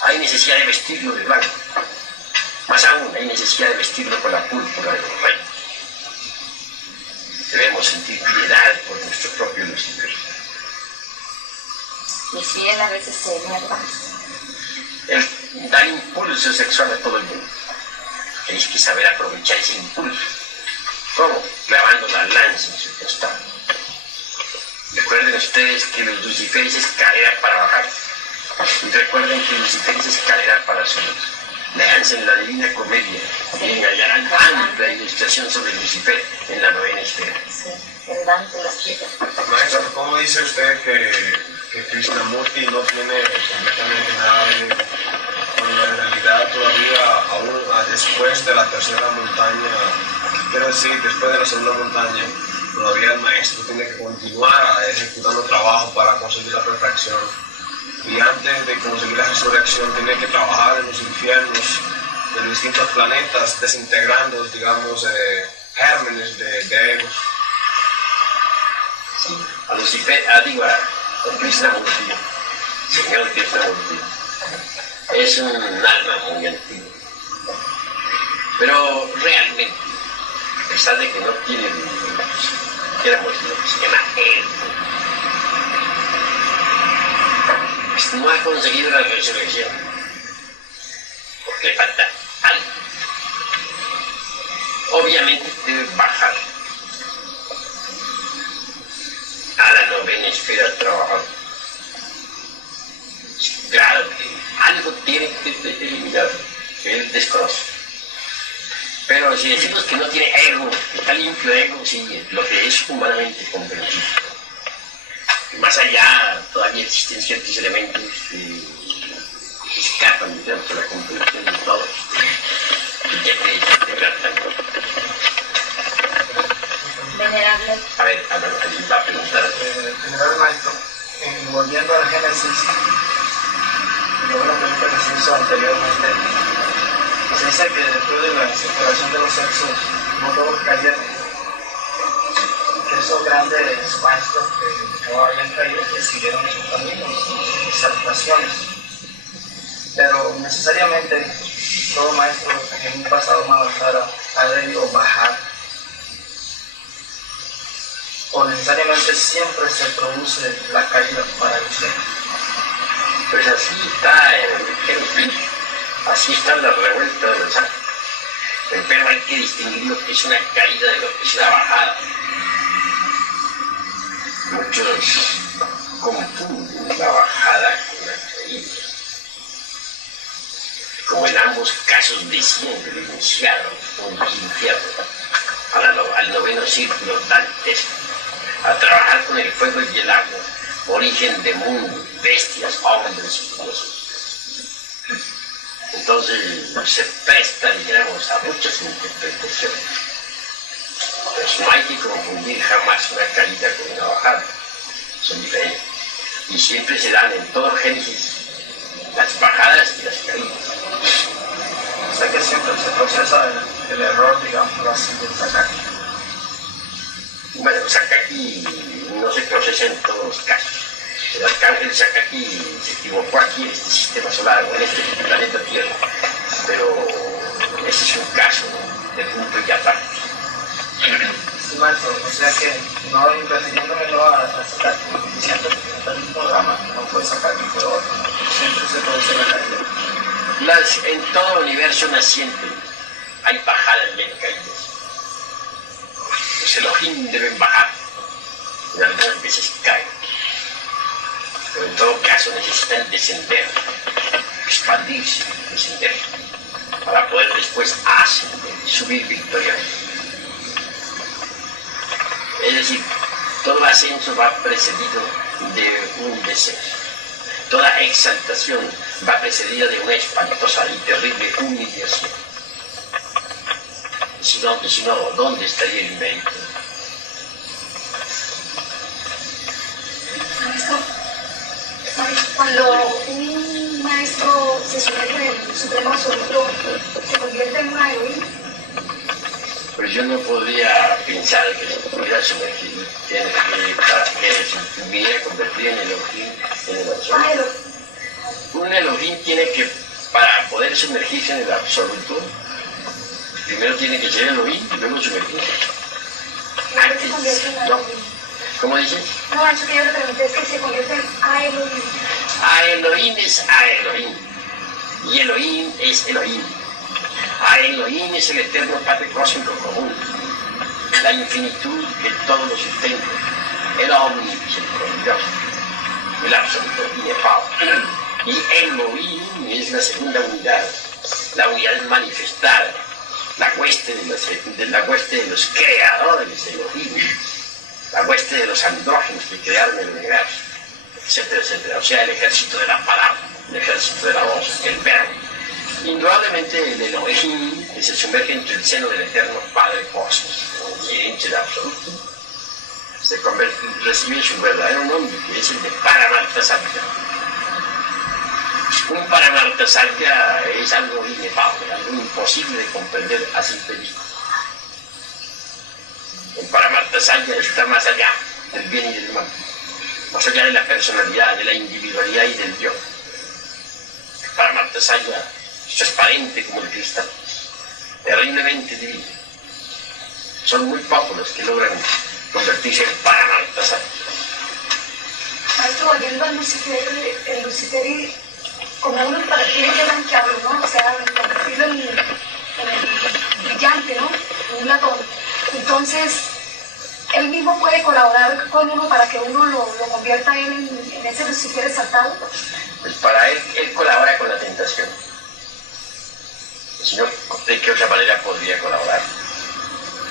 Hay necesidad de vestirlo de blanco. Más aún, hay necesidad de vestirlo con la púrpura de los reyes. Debemos sentir piedad por nuestro propio Lucifer. Y si él a veces se enerva. el dar impulso sexual a todo el mundo. Tenéis que saber aprovechar ese impulso. ¿Cómo? Clavando la lanza en su costado. Recuerden ustedes que los Lucifer es escalera para bajar. Y recuerden que Lucifer es escalera para subir. Léanse en la Divina Comedia y hallarán amplia ilustración sobre Lucifer en la novena esfera. Sí, el Dante lo explica. Maestro, ¿cómo dice usted que Krishnamurti no tiene completamente nada de él? Cuando en realidad todavía, aún después de la tercera montaña, quiero decir, después de la segunda montaña, todavía el maestro tiene que continuar ejecutando trabajo para conseguir la perfección. Y antes de conseguir la resurrección, tiene que trabajar en los infiernos de los distintos planetas, desintegrando, digamos, gérmenes de egos. Sí, a Lucifer, a Krishnamurti, señor Krishnamurti, es un alma muy antigua. Pero realmente, a pesar de que no tiene, dijéramos, lo que se llama ego, pues no ha conseguido la resurrección, porque le falta algo. Obviamente debe bajar a la novena esfera a trabajar. Claro que algo tiene que eliminar, que él desconoce. Pero si decimos que no tiene ego, que está limpio de ego, sí, lo que es humanamente comprensible. Más allá todavía existen ciertos elementos que escapan de la comprensión de todos. Y que hay que integrar tanto. Venerable. A ver, alguien va a preguntar. General Maestro, volviendo al Génesis, y una pregunta que se hizo anteriormente, se dice que después de la separación de los sexos, no todos cayeron, que esos grandes maestros que no habían caído, que siguieron sus caminos, sus exaltaciones, pero necesariamente todo maestro en un pasado más avanzado ha debido bajar, o necesariamente siempre se produce la caída para usted. Pues así está el así está la revuelta de los ángeles. Pero hay que distinguir lo que es una caída de lo que es una bajada. Muchos confunden la bajada con la caída. Como en ambos casos desciende el iniciado, un infierno, al noveno círculo dantesco, a trabajar con el fuego y el agua, origen de mundo, bestias, hombres y dioses. Entonces se presta, digamos, a muchas interpretaciones. Pues no hay que confundir jamás una caída con una bajada. Son diferentes. Y siempre se dan en todo Génesis las bajadas y las caídas. O sea que siempre se procesa el error, digamos, así del Sakaki. Bueno, Sakaki no se procesa en todos los casos. El arcángel Sakaki se equivocó aquí en este sistema solar o en este planeta Tierra, pero ese es un caso de punto y aparte. Sí, maestro, o sea que no refiriéndome a Sakaki, diciendo que el mismo programa no fue Sakaki, pero siempre se produce la caída. En todo universo naciente hay bajadas y hay caídas. Los Elohim deben bajar, y algunas veces caen. Pero en todo caso necesitan descender, expandirse, descender, para poder después ascender, subir victoriosos. Es decir, todo ascenso va precedido de un descenso. Toda exaltación va precedida de una espantosa y terrible humillación. Si no, ¿dónde estaría el mérito? Cuando un maestro se sumerge en el supremo absoluto, se convierte en una heroína. Pero yo no podría pensar que se pudiera sumergir, que se pudiera convertir en Elohim en el absoluto. Un Elohim tiene que, para poder sumergirse en el absoluto, primero tiene que ser Elohim y luego sumergirse. Antes, ¿no? ¿Cómo dices? No, eso que yo le pregunté es que se convierte a Elohim. A Elohim es a Elohim. Y Elohim es Elohim. Elohim es el eterno Padre cósmico común, la infinitud que todo lo sustenta, el omnipoderoso, el absoluto inefable. Y Elohim es la segunda unidad, la unidad manifestada, la hueste de los creadores de Elohim, la hueste de los andrógenos que crearon el universo, etcétera, etcétera. O sea, el ejército de la palabra, el ejército de la voz, el verbo. Indudablemente el Elohim, que se sumerge entre el seno del eterno Padre cósmico, el absoluto, recibe su verdadero nombre, que es el de Paramartasatya. Un Paramartasatya es algo inefable, algo imposible de comprender a simple vista. El Paramartasatya está más allá del bien y del mal, más allá de la personalidad, de la individualidad y del yo. El Paramartasatya es transparente como el cristal, terriblemente divino. Son muy pocos los que logran convertirse en Paramartasatya. Maestro, volviendo al Lucifer, el Lucifer, como uno tiene que blanquearlo, ¿no? O sea, convertirlo en el brillante, ¿no? En un latón. Entonces, él mismo puede colaborar con uno para que uno lo convierta a él en ese Lucifer exaltado. Pues para él colabora con la tentación. Si no, ¿de qué otra manera podría colaborar?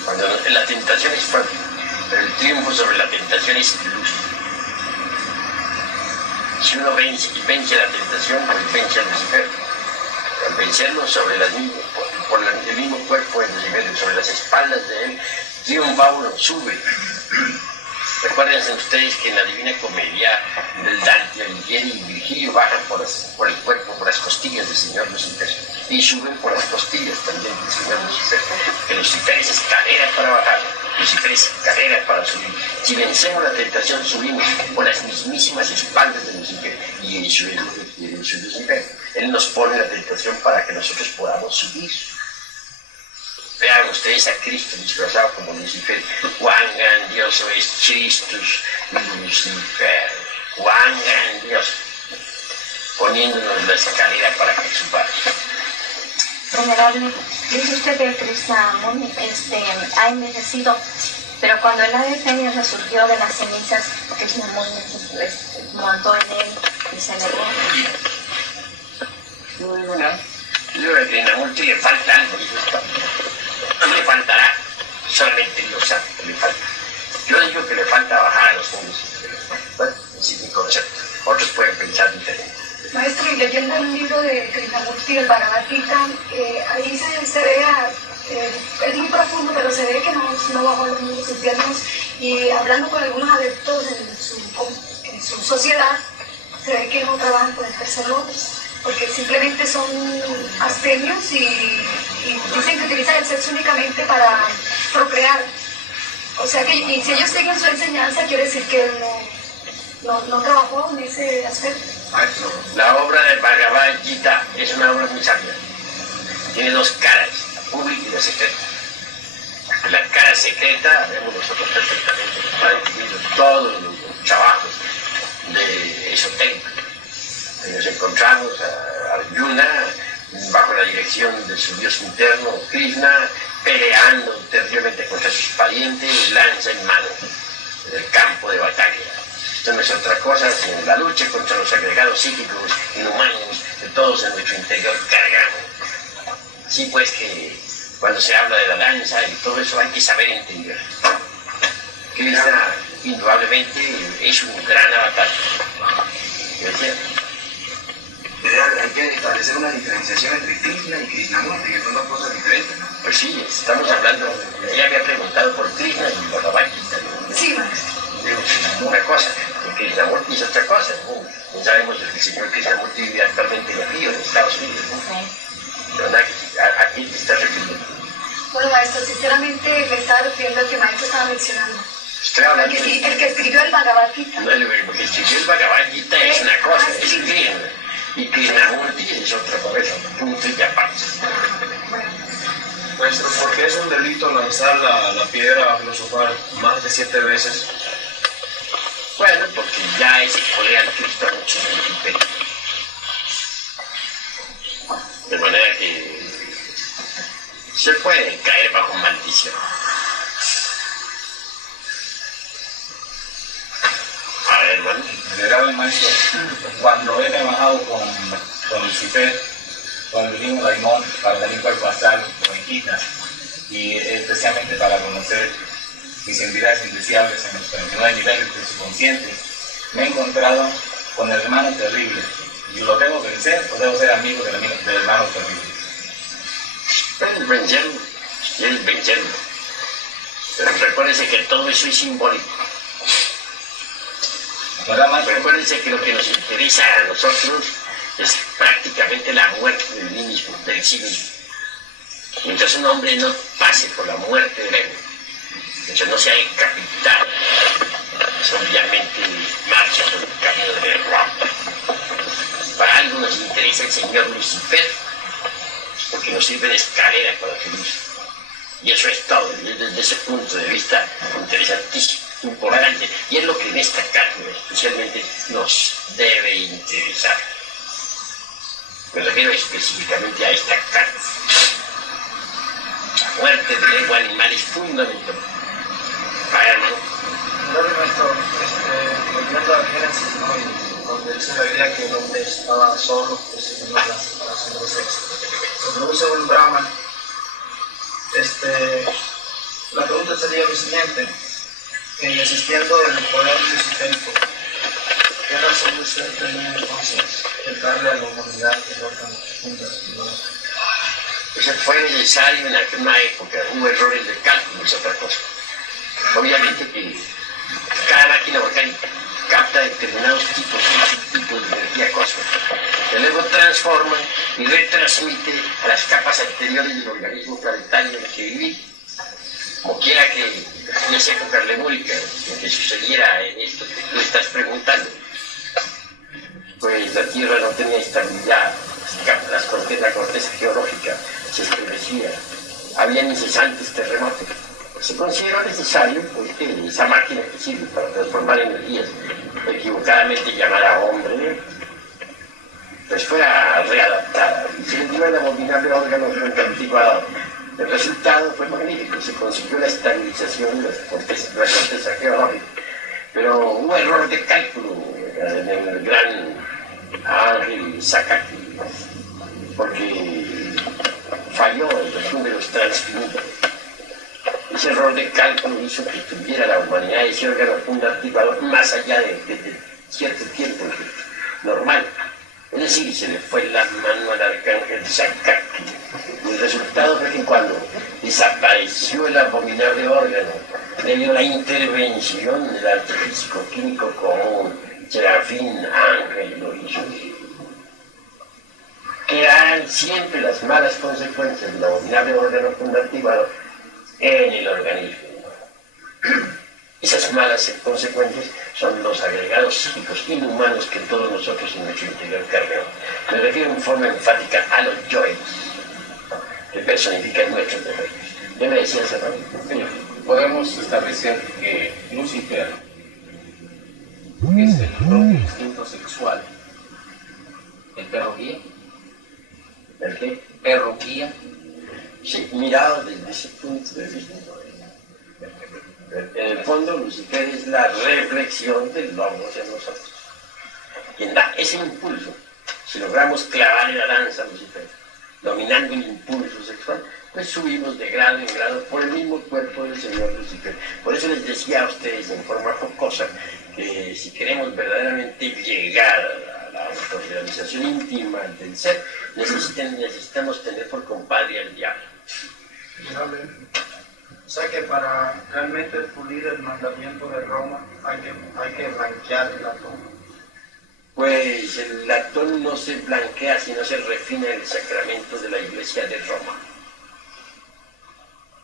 Cuando la tentación es fuerte, pero el triunfo sobre la tentación es luz. Si uno vence la tentación, pues vence a Lucifer. Al vencerlo sobre por el mismo cuerpo de Lucifer, sobre las espaldas de él, triunfa uno, sube. Recuérdense ustedes que en la Divina Comedia del Dante Alighieri y Virgilio bajan por el cuerpo, por las costillas del Señor Lucifer, y suben por las costillas también del Señor Lucifer. Que Lucifer es escalera para bajar, Lucifer es escalera para subir. Si vencemos la tentación, subimos por las mismísimas espaldas de Lucifer, y eso es Lucifer. Él nos pone la tentación para que nosotros podamos subir. Vean ustedes a Cristo disfrazado como Lucifer. Cuán grandioso es Christus Lucifer. Cuán grandioso. Poniéndonos la escalera para que subamos. Venerable, dice usted que Krishnamurti ha envejecido, pero cuando el ave fénix resurgió de las cenizas, Krishnamurti montó en él y se elevó. Yo a Krishnamurti le falta algo. Le faltará, solamente Dios sabe que le falta. Yo digo que le falta bajar a los fondos. Bueno, ese es mi concepto. Otros pueden pensar diferente. Maestro, y leyendo el libro de Krishnamurti, el Bhagavad Gita, ahí se ve, es muy profundo, pero se ve que no bajó a los mundos infiernos, y hablando con algunos adeptos en su sociedad, se ve que no trabajan con el tercer loto, porque simplemente son abstemios y dicen que utilizan el sexo únicamente para procrear. O sea que, y si ellos siguen su enseñanza, quiere decir que él no trabajó en ese aspecto. La obra del Bhagavad Gita es una obra muy sabia. Tiene dos caras, la pública y la secreta. La cara secreta, vemos nosotros perfectamente, para definir todos los trabajos de esotérico. Nos encontramos a Arjuna bajo la dirección de su dios interno, Krishna, peleando terriblemente contra sus parientes, lanza en mano en el campo de batalla. Esto no es otra cosa sino la lucha contra los agregados psíquicos inhumanos que todos en nuestro interior cargamos. Así pues que cuando se habla de la danza y todo eso hay que saber entender. Krishna indudablemente es un gran avatar. Hay que establecer una diferenciación entre Krishna y Krishnamurti, que son dos cosas diferentes, ¿no? Pues sí, estamos hablando, ella había preguntado por Krishna y por Bhagavad Gita. Sí, maestro. Una cosa, el Krishnamurti es otra cosa, ¿no? Sabemos que el señor Krishnamurti vive actualmente en el Río, en Estados Unidos, ¿no? Pero ¿a quién te estás refiriendo? Bueno, maestro, sinceramente me estaba refiriendo al que el maestro estaba mencionando. Estoy hablando el que escribió el Bhagavad Gita. No, el que escribió el Bhagavad Gita es una cosa, es Krishna. Y Krishnamurti es otra cosa, punto y aparte. Maestro, ¿por qué es un delito lanzar la piedra filosofal más de 7 veces? Bueno, porque ya ese poder al Cristo mucho en el imperio. De manera que se puede caer bajo maldición. A ver, hermano. Venerable maestro, cuando he trabajado con Lucifer, con el divino Daimón, para dar un cuerpo astral con Iquitas, y especialmente para conocer mis entidades indeseables en los 49 niveles de su consciente, me he encontrado con el hermano terrible. ¿Y lo debo vencer o debo ser amigo del hermano terrible? Puedes vencerlo, quieres vencerlo. Pero recuérdese que todo eso es simbólico. Recuérdense que lo que nos interesa a nosotros es prácticamente la muerte del mí mismo, del sí mismo. Mientras un hombre no pase por la muerte del ego, mientras no sea decapitado, pues obviamente marcha por el camino del error. Para algo nos interesa el señor Lucifer, porque nos sirve de escalera para subir. Y eso es todo, desde ese punto de vista interesantísimo, importante, y es lo que en esta cátedra especialmente nos debe interesar. Me refiero específicamente a esta cátedra. La muerte del ego animal es fundamental. Vaya, hermano. Nuestro, volviendo al Génesis, ¿no? Y donde dice la Biblia que el hombre estaba solo, recibiendo la separación de los sexos. Se produce un Brahman. La pregunta sería lo siguiente: en existiendo el poder luciférico, ¿qué razón usted tenía entonces el darle a la humanidad el órgano fundamental? Eso fue necesario en aquella época, hubo errores de cálculo, es otra cosa. Obviamente que cada máquina volcánica capta determinados tipos de energía cósmica, que luego transforma y retransmite a las capas anteriores del organismo planetario en el que viví. Como quiera que en esa época lemúrica, en que sucediera en esto que tú estás preguntando, pues la Tierra no tenía estabilidad, la corteza geológica se estremecía, habían incesantes terremotos. Se consideró necesario pues, que esa máquina que sirve para transformar energías equivocadamente llamada hombre, pues fuera readaptada y se le dio el abominable órgano anticuado. El resultado fue magnífico, se consiguió la estabilización de la corteza geológica, pero hubo error de cálculo en el gran Ángel Sakaki, porque falló en los números transfinitos. Ese error de cálculo hizo que tuviera la humanidad ese órgano fundamental más allá de cierto tiempo normal. Es decir, se le fue la mano al arcángel Sakaki. El resultado fue que cuando desapareció el abominable órgano, debido a la intervención del arte físico-químico común, Serafín Ángel lo hizo. Quedarán siempre las malas consecuencias del abominable órgano fundamental en el organismo. Esas malas consecuencias son los agregados psíquicos inhumanos que todos nosotros en nuestro interior cargamos. Me refiero en forma enfática a los yoes, que personifican nuestros defectos. ¿Qué me decías, hermano? Podemos establecer que Lucifer es el propio instinto sexual. ¿El perro guía? ¿El qué? ¿Perro guía? Sí, mirado desde ese punto de vista. En el fondo, Lucifer es la reflexión del lobo hacia nosotros. Quien da ese impulso, si logramos clavar en la lanza a Lucifer, dominando el impulso sexual, pues subimos de grado en grado por el mismo cuerpo del Señor Lucifer. Por eso les decía a ustedes en forma jocosa que si queremos verdaderamente llegar a la autorrealización íntima del ser, necesitamos tener por compadre al diablo. O sea que para realmente pulir el mandamiento de Roma hay que blanquear el latón. Pues el latón no se blanquea, sino se refina el sacramento de la Iglesia de Roma.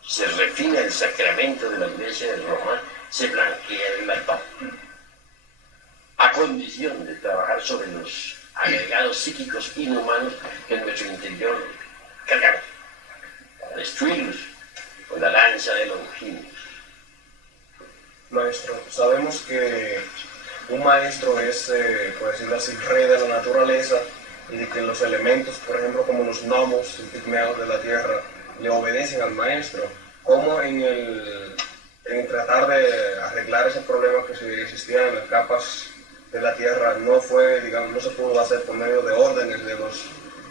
Se refina el sacramento de la Iglesia de Roma, se blanquea el latón. A condición de trabajar sobre los agregados psíquicos inhumanos que en nuestro interior cargamos, para destruirlos con la lanza de Longinus. Maestro, sabemos que un maestro es, por decirlo así, rey de la naturaleza y de que los elementos, por ejemplo, como los gnomos y pigmeos de la tierra, le obedecen al maestro. ¿Cómo en tratar de arreglar ese problema que existía en las capas de la tierra no fue, digamos, no se pudo hacer por medio de órdenes de los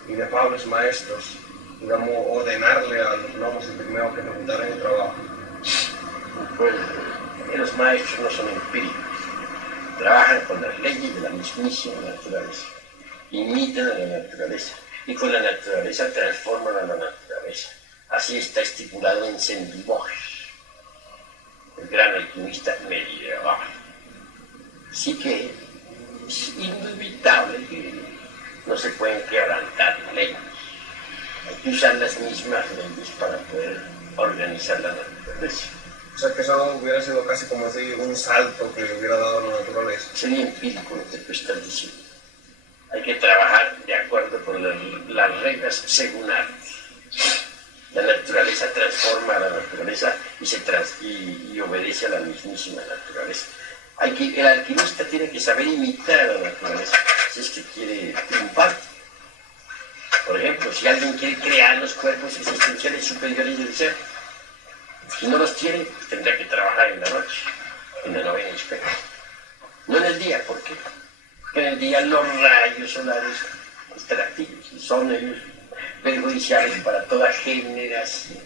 inefables maestros, digamos, ordenarle a los gnomos y pigmeos que ejecutaran el trabajo? Pues los maestros no son empíricos, trabajan con las leyes de la mismísima naturaleza, imitan a la naturaleza y con la naturaleza transforman a la naturaleza. Así está estipulado en Saint-Beuve, el gran alquimista medieval. Así que es indubitable que no se pueden quebrantar leyes. Hay que usar las mismas leyes para poder organizar la naturaleza. O sea, que eso hubiera sido casi como decir un salto que le hubiera dado a la naturaleza. Sería empírico lo que tú estás diciendo. Hay que trabajar de acuerdo con las reglas según arte. La naturaleza transforma a la naturaleza y obedece a la mismísima naturaleza. El alquimista tiene que saber imitar a la naturaleza si es que quiere triunfar. Por ejemplo, si alguien quiere crear los cuerpos existenciales superiores del ser, si no los tiene, pues tendrá que trabajar en la noche, en la novena esfera. No en el día, ¿por qué? Porque en el día los rayos solares extractivos son ellos perjudiciales para toda generación.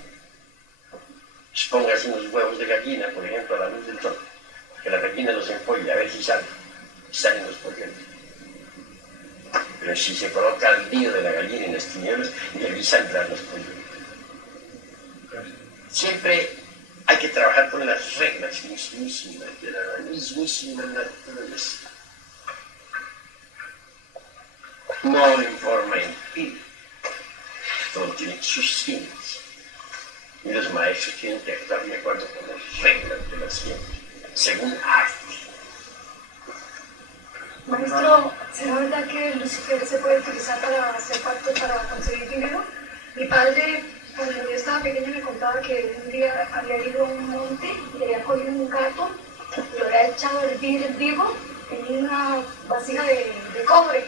Póngase unos huevos de gallina, por ejemplo, a la luz del sol, que la gallina los empolla, a ver si salen los polluelos. Pero si se coloca al nido de la gallina en las tinieblas, y allí saldrán los polluelos. Siempre hay que trabajar con las reglas mismísimas de la mismísima naturaleza. No en forma empírica. Todo tiene su ciencia. Y los maestros tienen que actuar de acuerdo con las reglas de la ciencia, según arte. Maestro, ¿será verdad que Lucifer se puede utilizar para hacer pactos para conseguir dinero? Mi padre, cuando yo estaba pequeña, me contaba que un día había ido a un monte y había cogido un gato, lo había echado a hervir vivo en una vasija de cobre,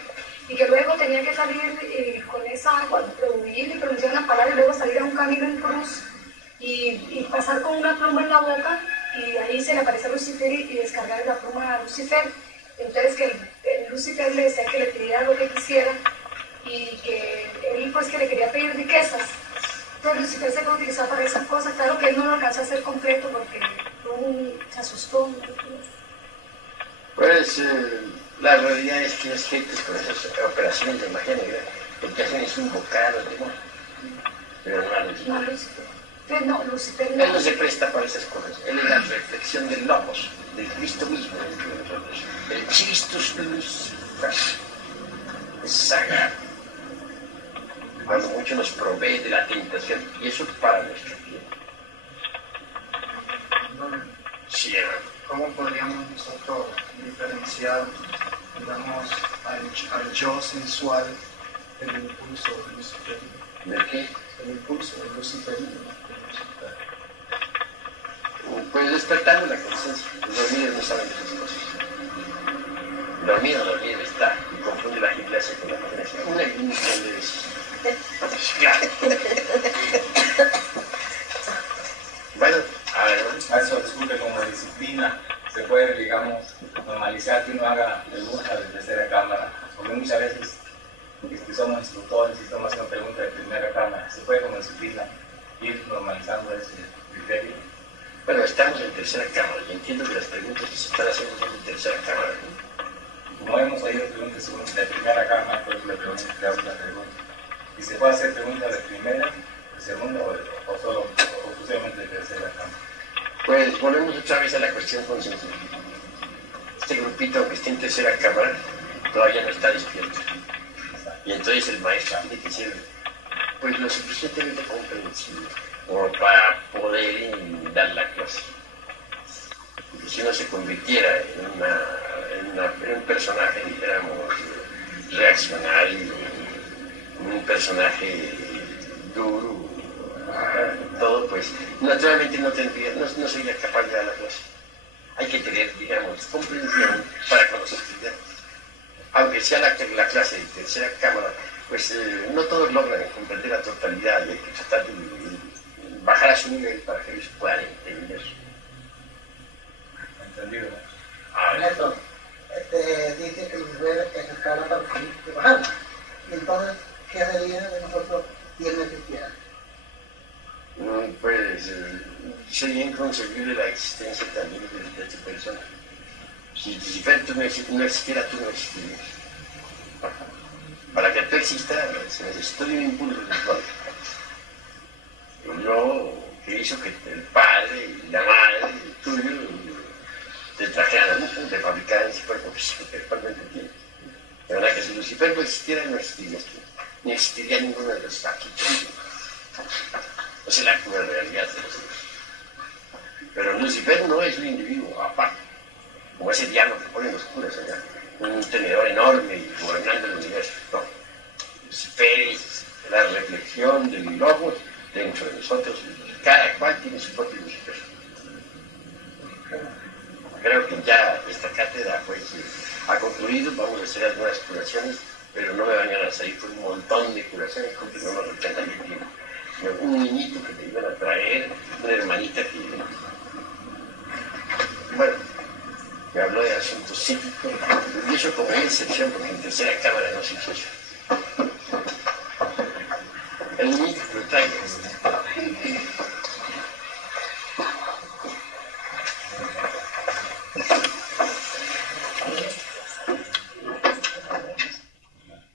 y que luego tenía que salir con esa agua, huir y pronunciar una palabra, y luego salir a un camino en cruz y pasar con una pluma en la boca, y ahí se le aparece Lucifer y descargar la pluma a Lucifer. Entonces que el Lucifer le decía que le pidiera lo que quisiera y que él pues que le quería pedir riquezas. Entonces Lucifer se puede utilizar para esas cosas. Claro que él no lo alcanzó a hacer completo porque se asustó. Pues la realidad es que las gentes con esas operaciones de magia negra lo que hacen es invocar a los demonios, pero no a los No, demonios. no, Lucifer no. Él no se presta para esas cosas. Él es la reflexión del Logos, del Cristo mismo dentro de nosotros. El Christus Lucifer es sagrado. Cuando mucho nos provee de la tentación, y eso para nuestro bien. Sí, ¿Cómo podríamos nosotros diferenciar, digamos, al yo sensual del impulso del Lucifer? ¿De qué? El impulso del Lucifer. Pues despertando la conciencia. Los dormidos no saben esas cosas. Dormido está y confunde la gimnasia con la magnesia. Una ignición de veces. Claro. Bueno, a ver, ¿no? A eso discute como disciplina. Se puede, digamos, normalizar que uno haga preguntas de tercera cámara. Porque muchas veces somos instructores y estamos haciendo preguntas de primera cámara. Se puede como disciplina ir normalizando ese criterio. Bueno, estamos en tercera cámara y entiendo que las preguntas que se están haciendo son de tercera cámara, ¿no? No hemos oído preguntas de primera cámara, por eso le pregunto la pregunta. ¿Y se puede hacer preguntas de primera, de segunda o solo exclusivamente de tercera cámara? Pues volvemos otra vez a la cuestión consciente. Este grupito que está en tercera cámara todavía no está despierto. Y entonces el maestro tiene que ser pues lo suficientemente comprensivo como para poder dar la clase. Porque si no se convirtiera en un personaje, dijéramos, reaccionario, un personaje duro, todo, pues naturalmente no sería capaz de dar la clase. Hay que tener, digamos, comprensión para con los estudiantes. Aunque decía la clase de tercera cámara, pues no todos logran comprender la totalidad y hay que tratar de bajar a su nivel para que ellos puedan entender. Entendido. Néstor, dice que Lucifer es escala para de bajarla. Y entonces, ¿qué sería de nosotros quién existiera? Pues sería inconcebible la existencia también de esta persona. Si Lucifer no existiera, tú no existirías. Para que tú existas, se necesita un impulso visual. Yo, que hizo que el padre y la madre tuyo te trajeran, te fabricaran ese cuerpo físico que actualmente tienes. De verdad que si Lucifer no existiera, no existirías tú. Ni existiría ninguno de los aquí. Esa es la cruda realidad de los hijos. Pero Lucifer no es un individuo aparte, como ese diablo que ponen los curas allá, un tenedor enorme y gobernando el universo. No. Lucifer es la reflexión del logos dentro de nosotros. Cada cual tiene su propio Lucifer. Creo que ya esta cátedra pues, ha concluido, vamos a hacer algunas curaciones, pero no me van a salir con un montón de curaciones porque no nos representan el tiempo. Un niñito que le iban a traer, una hermanita que, bueno, me habló de asuntos psíquicos, y eso como una excepción porque en tercera cámara no se hizo eso. El niñito que lo traiga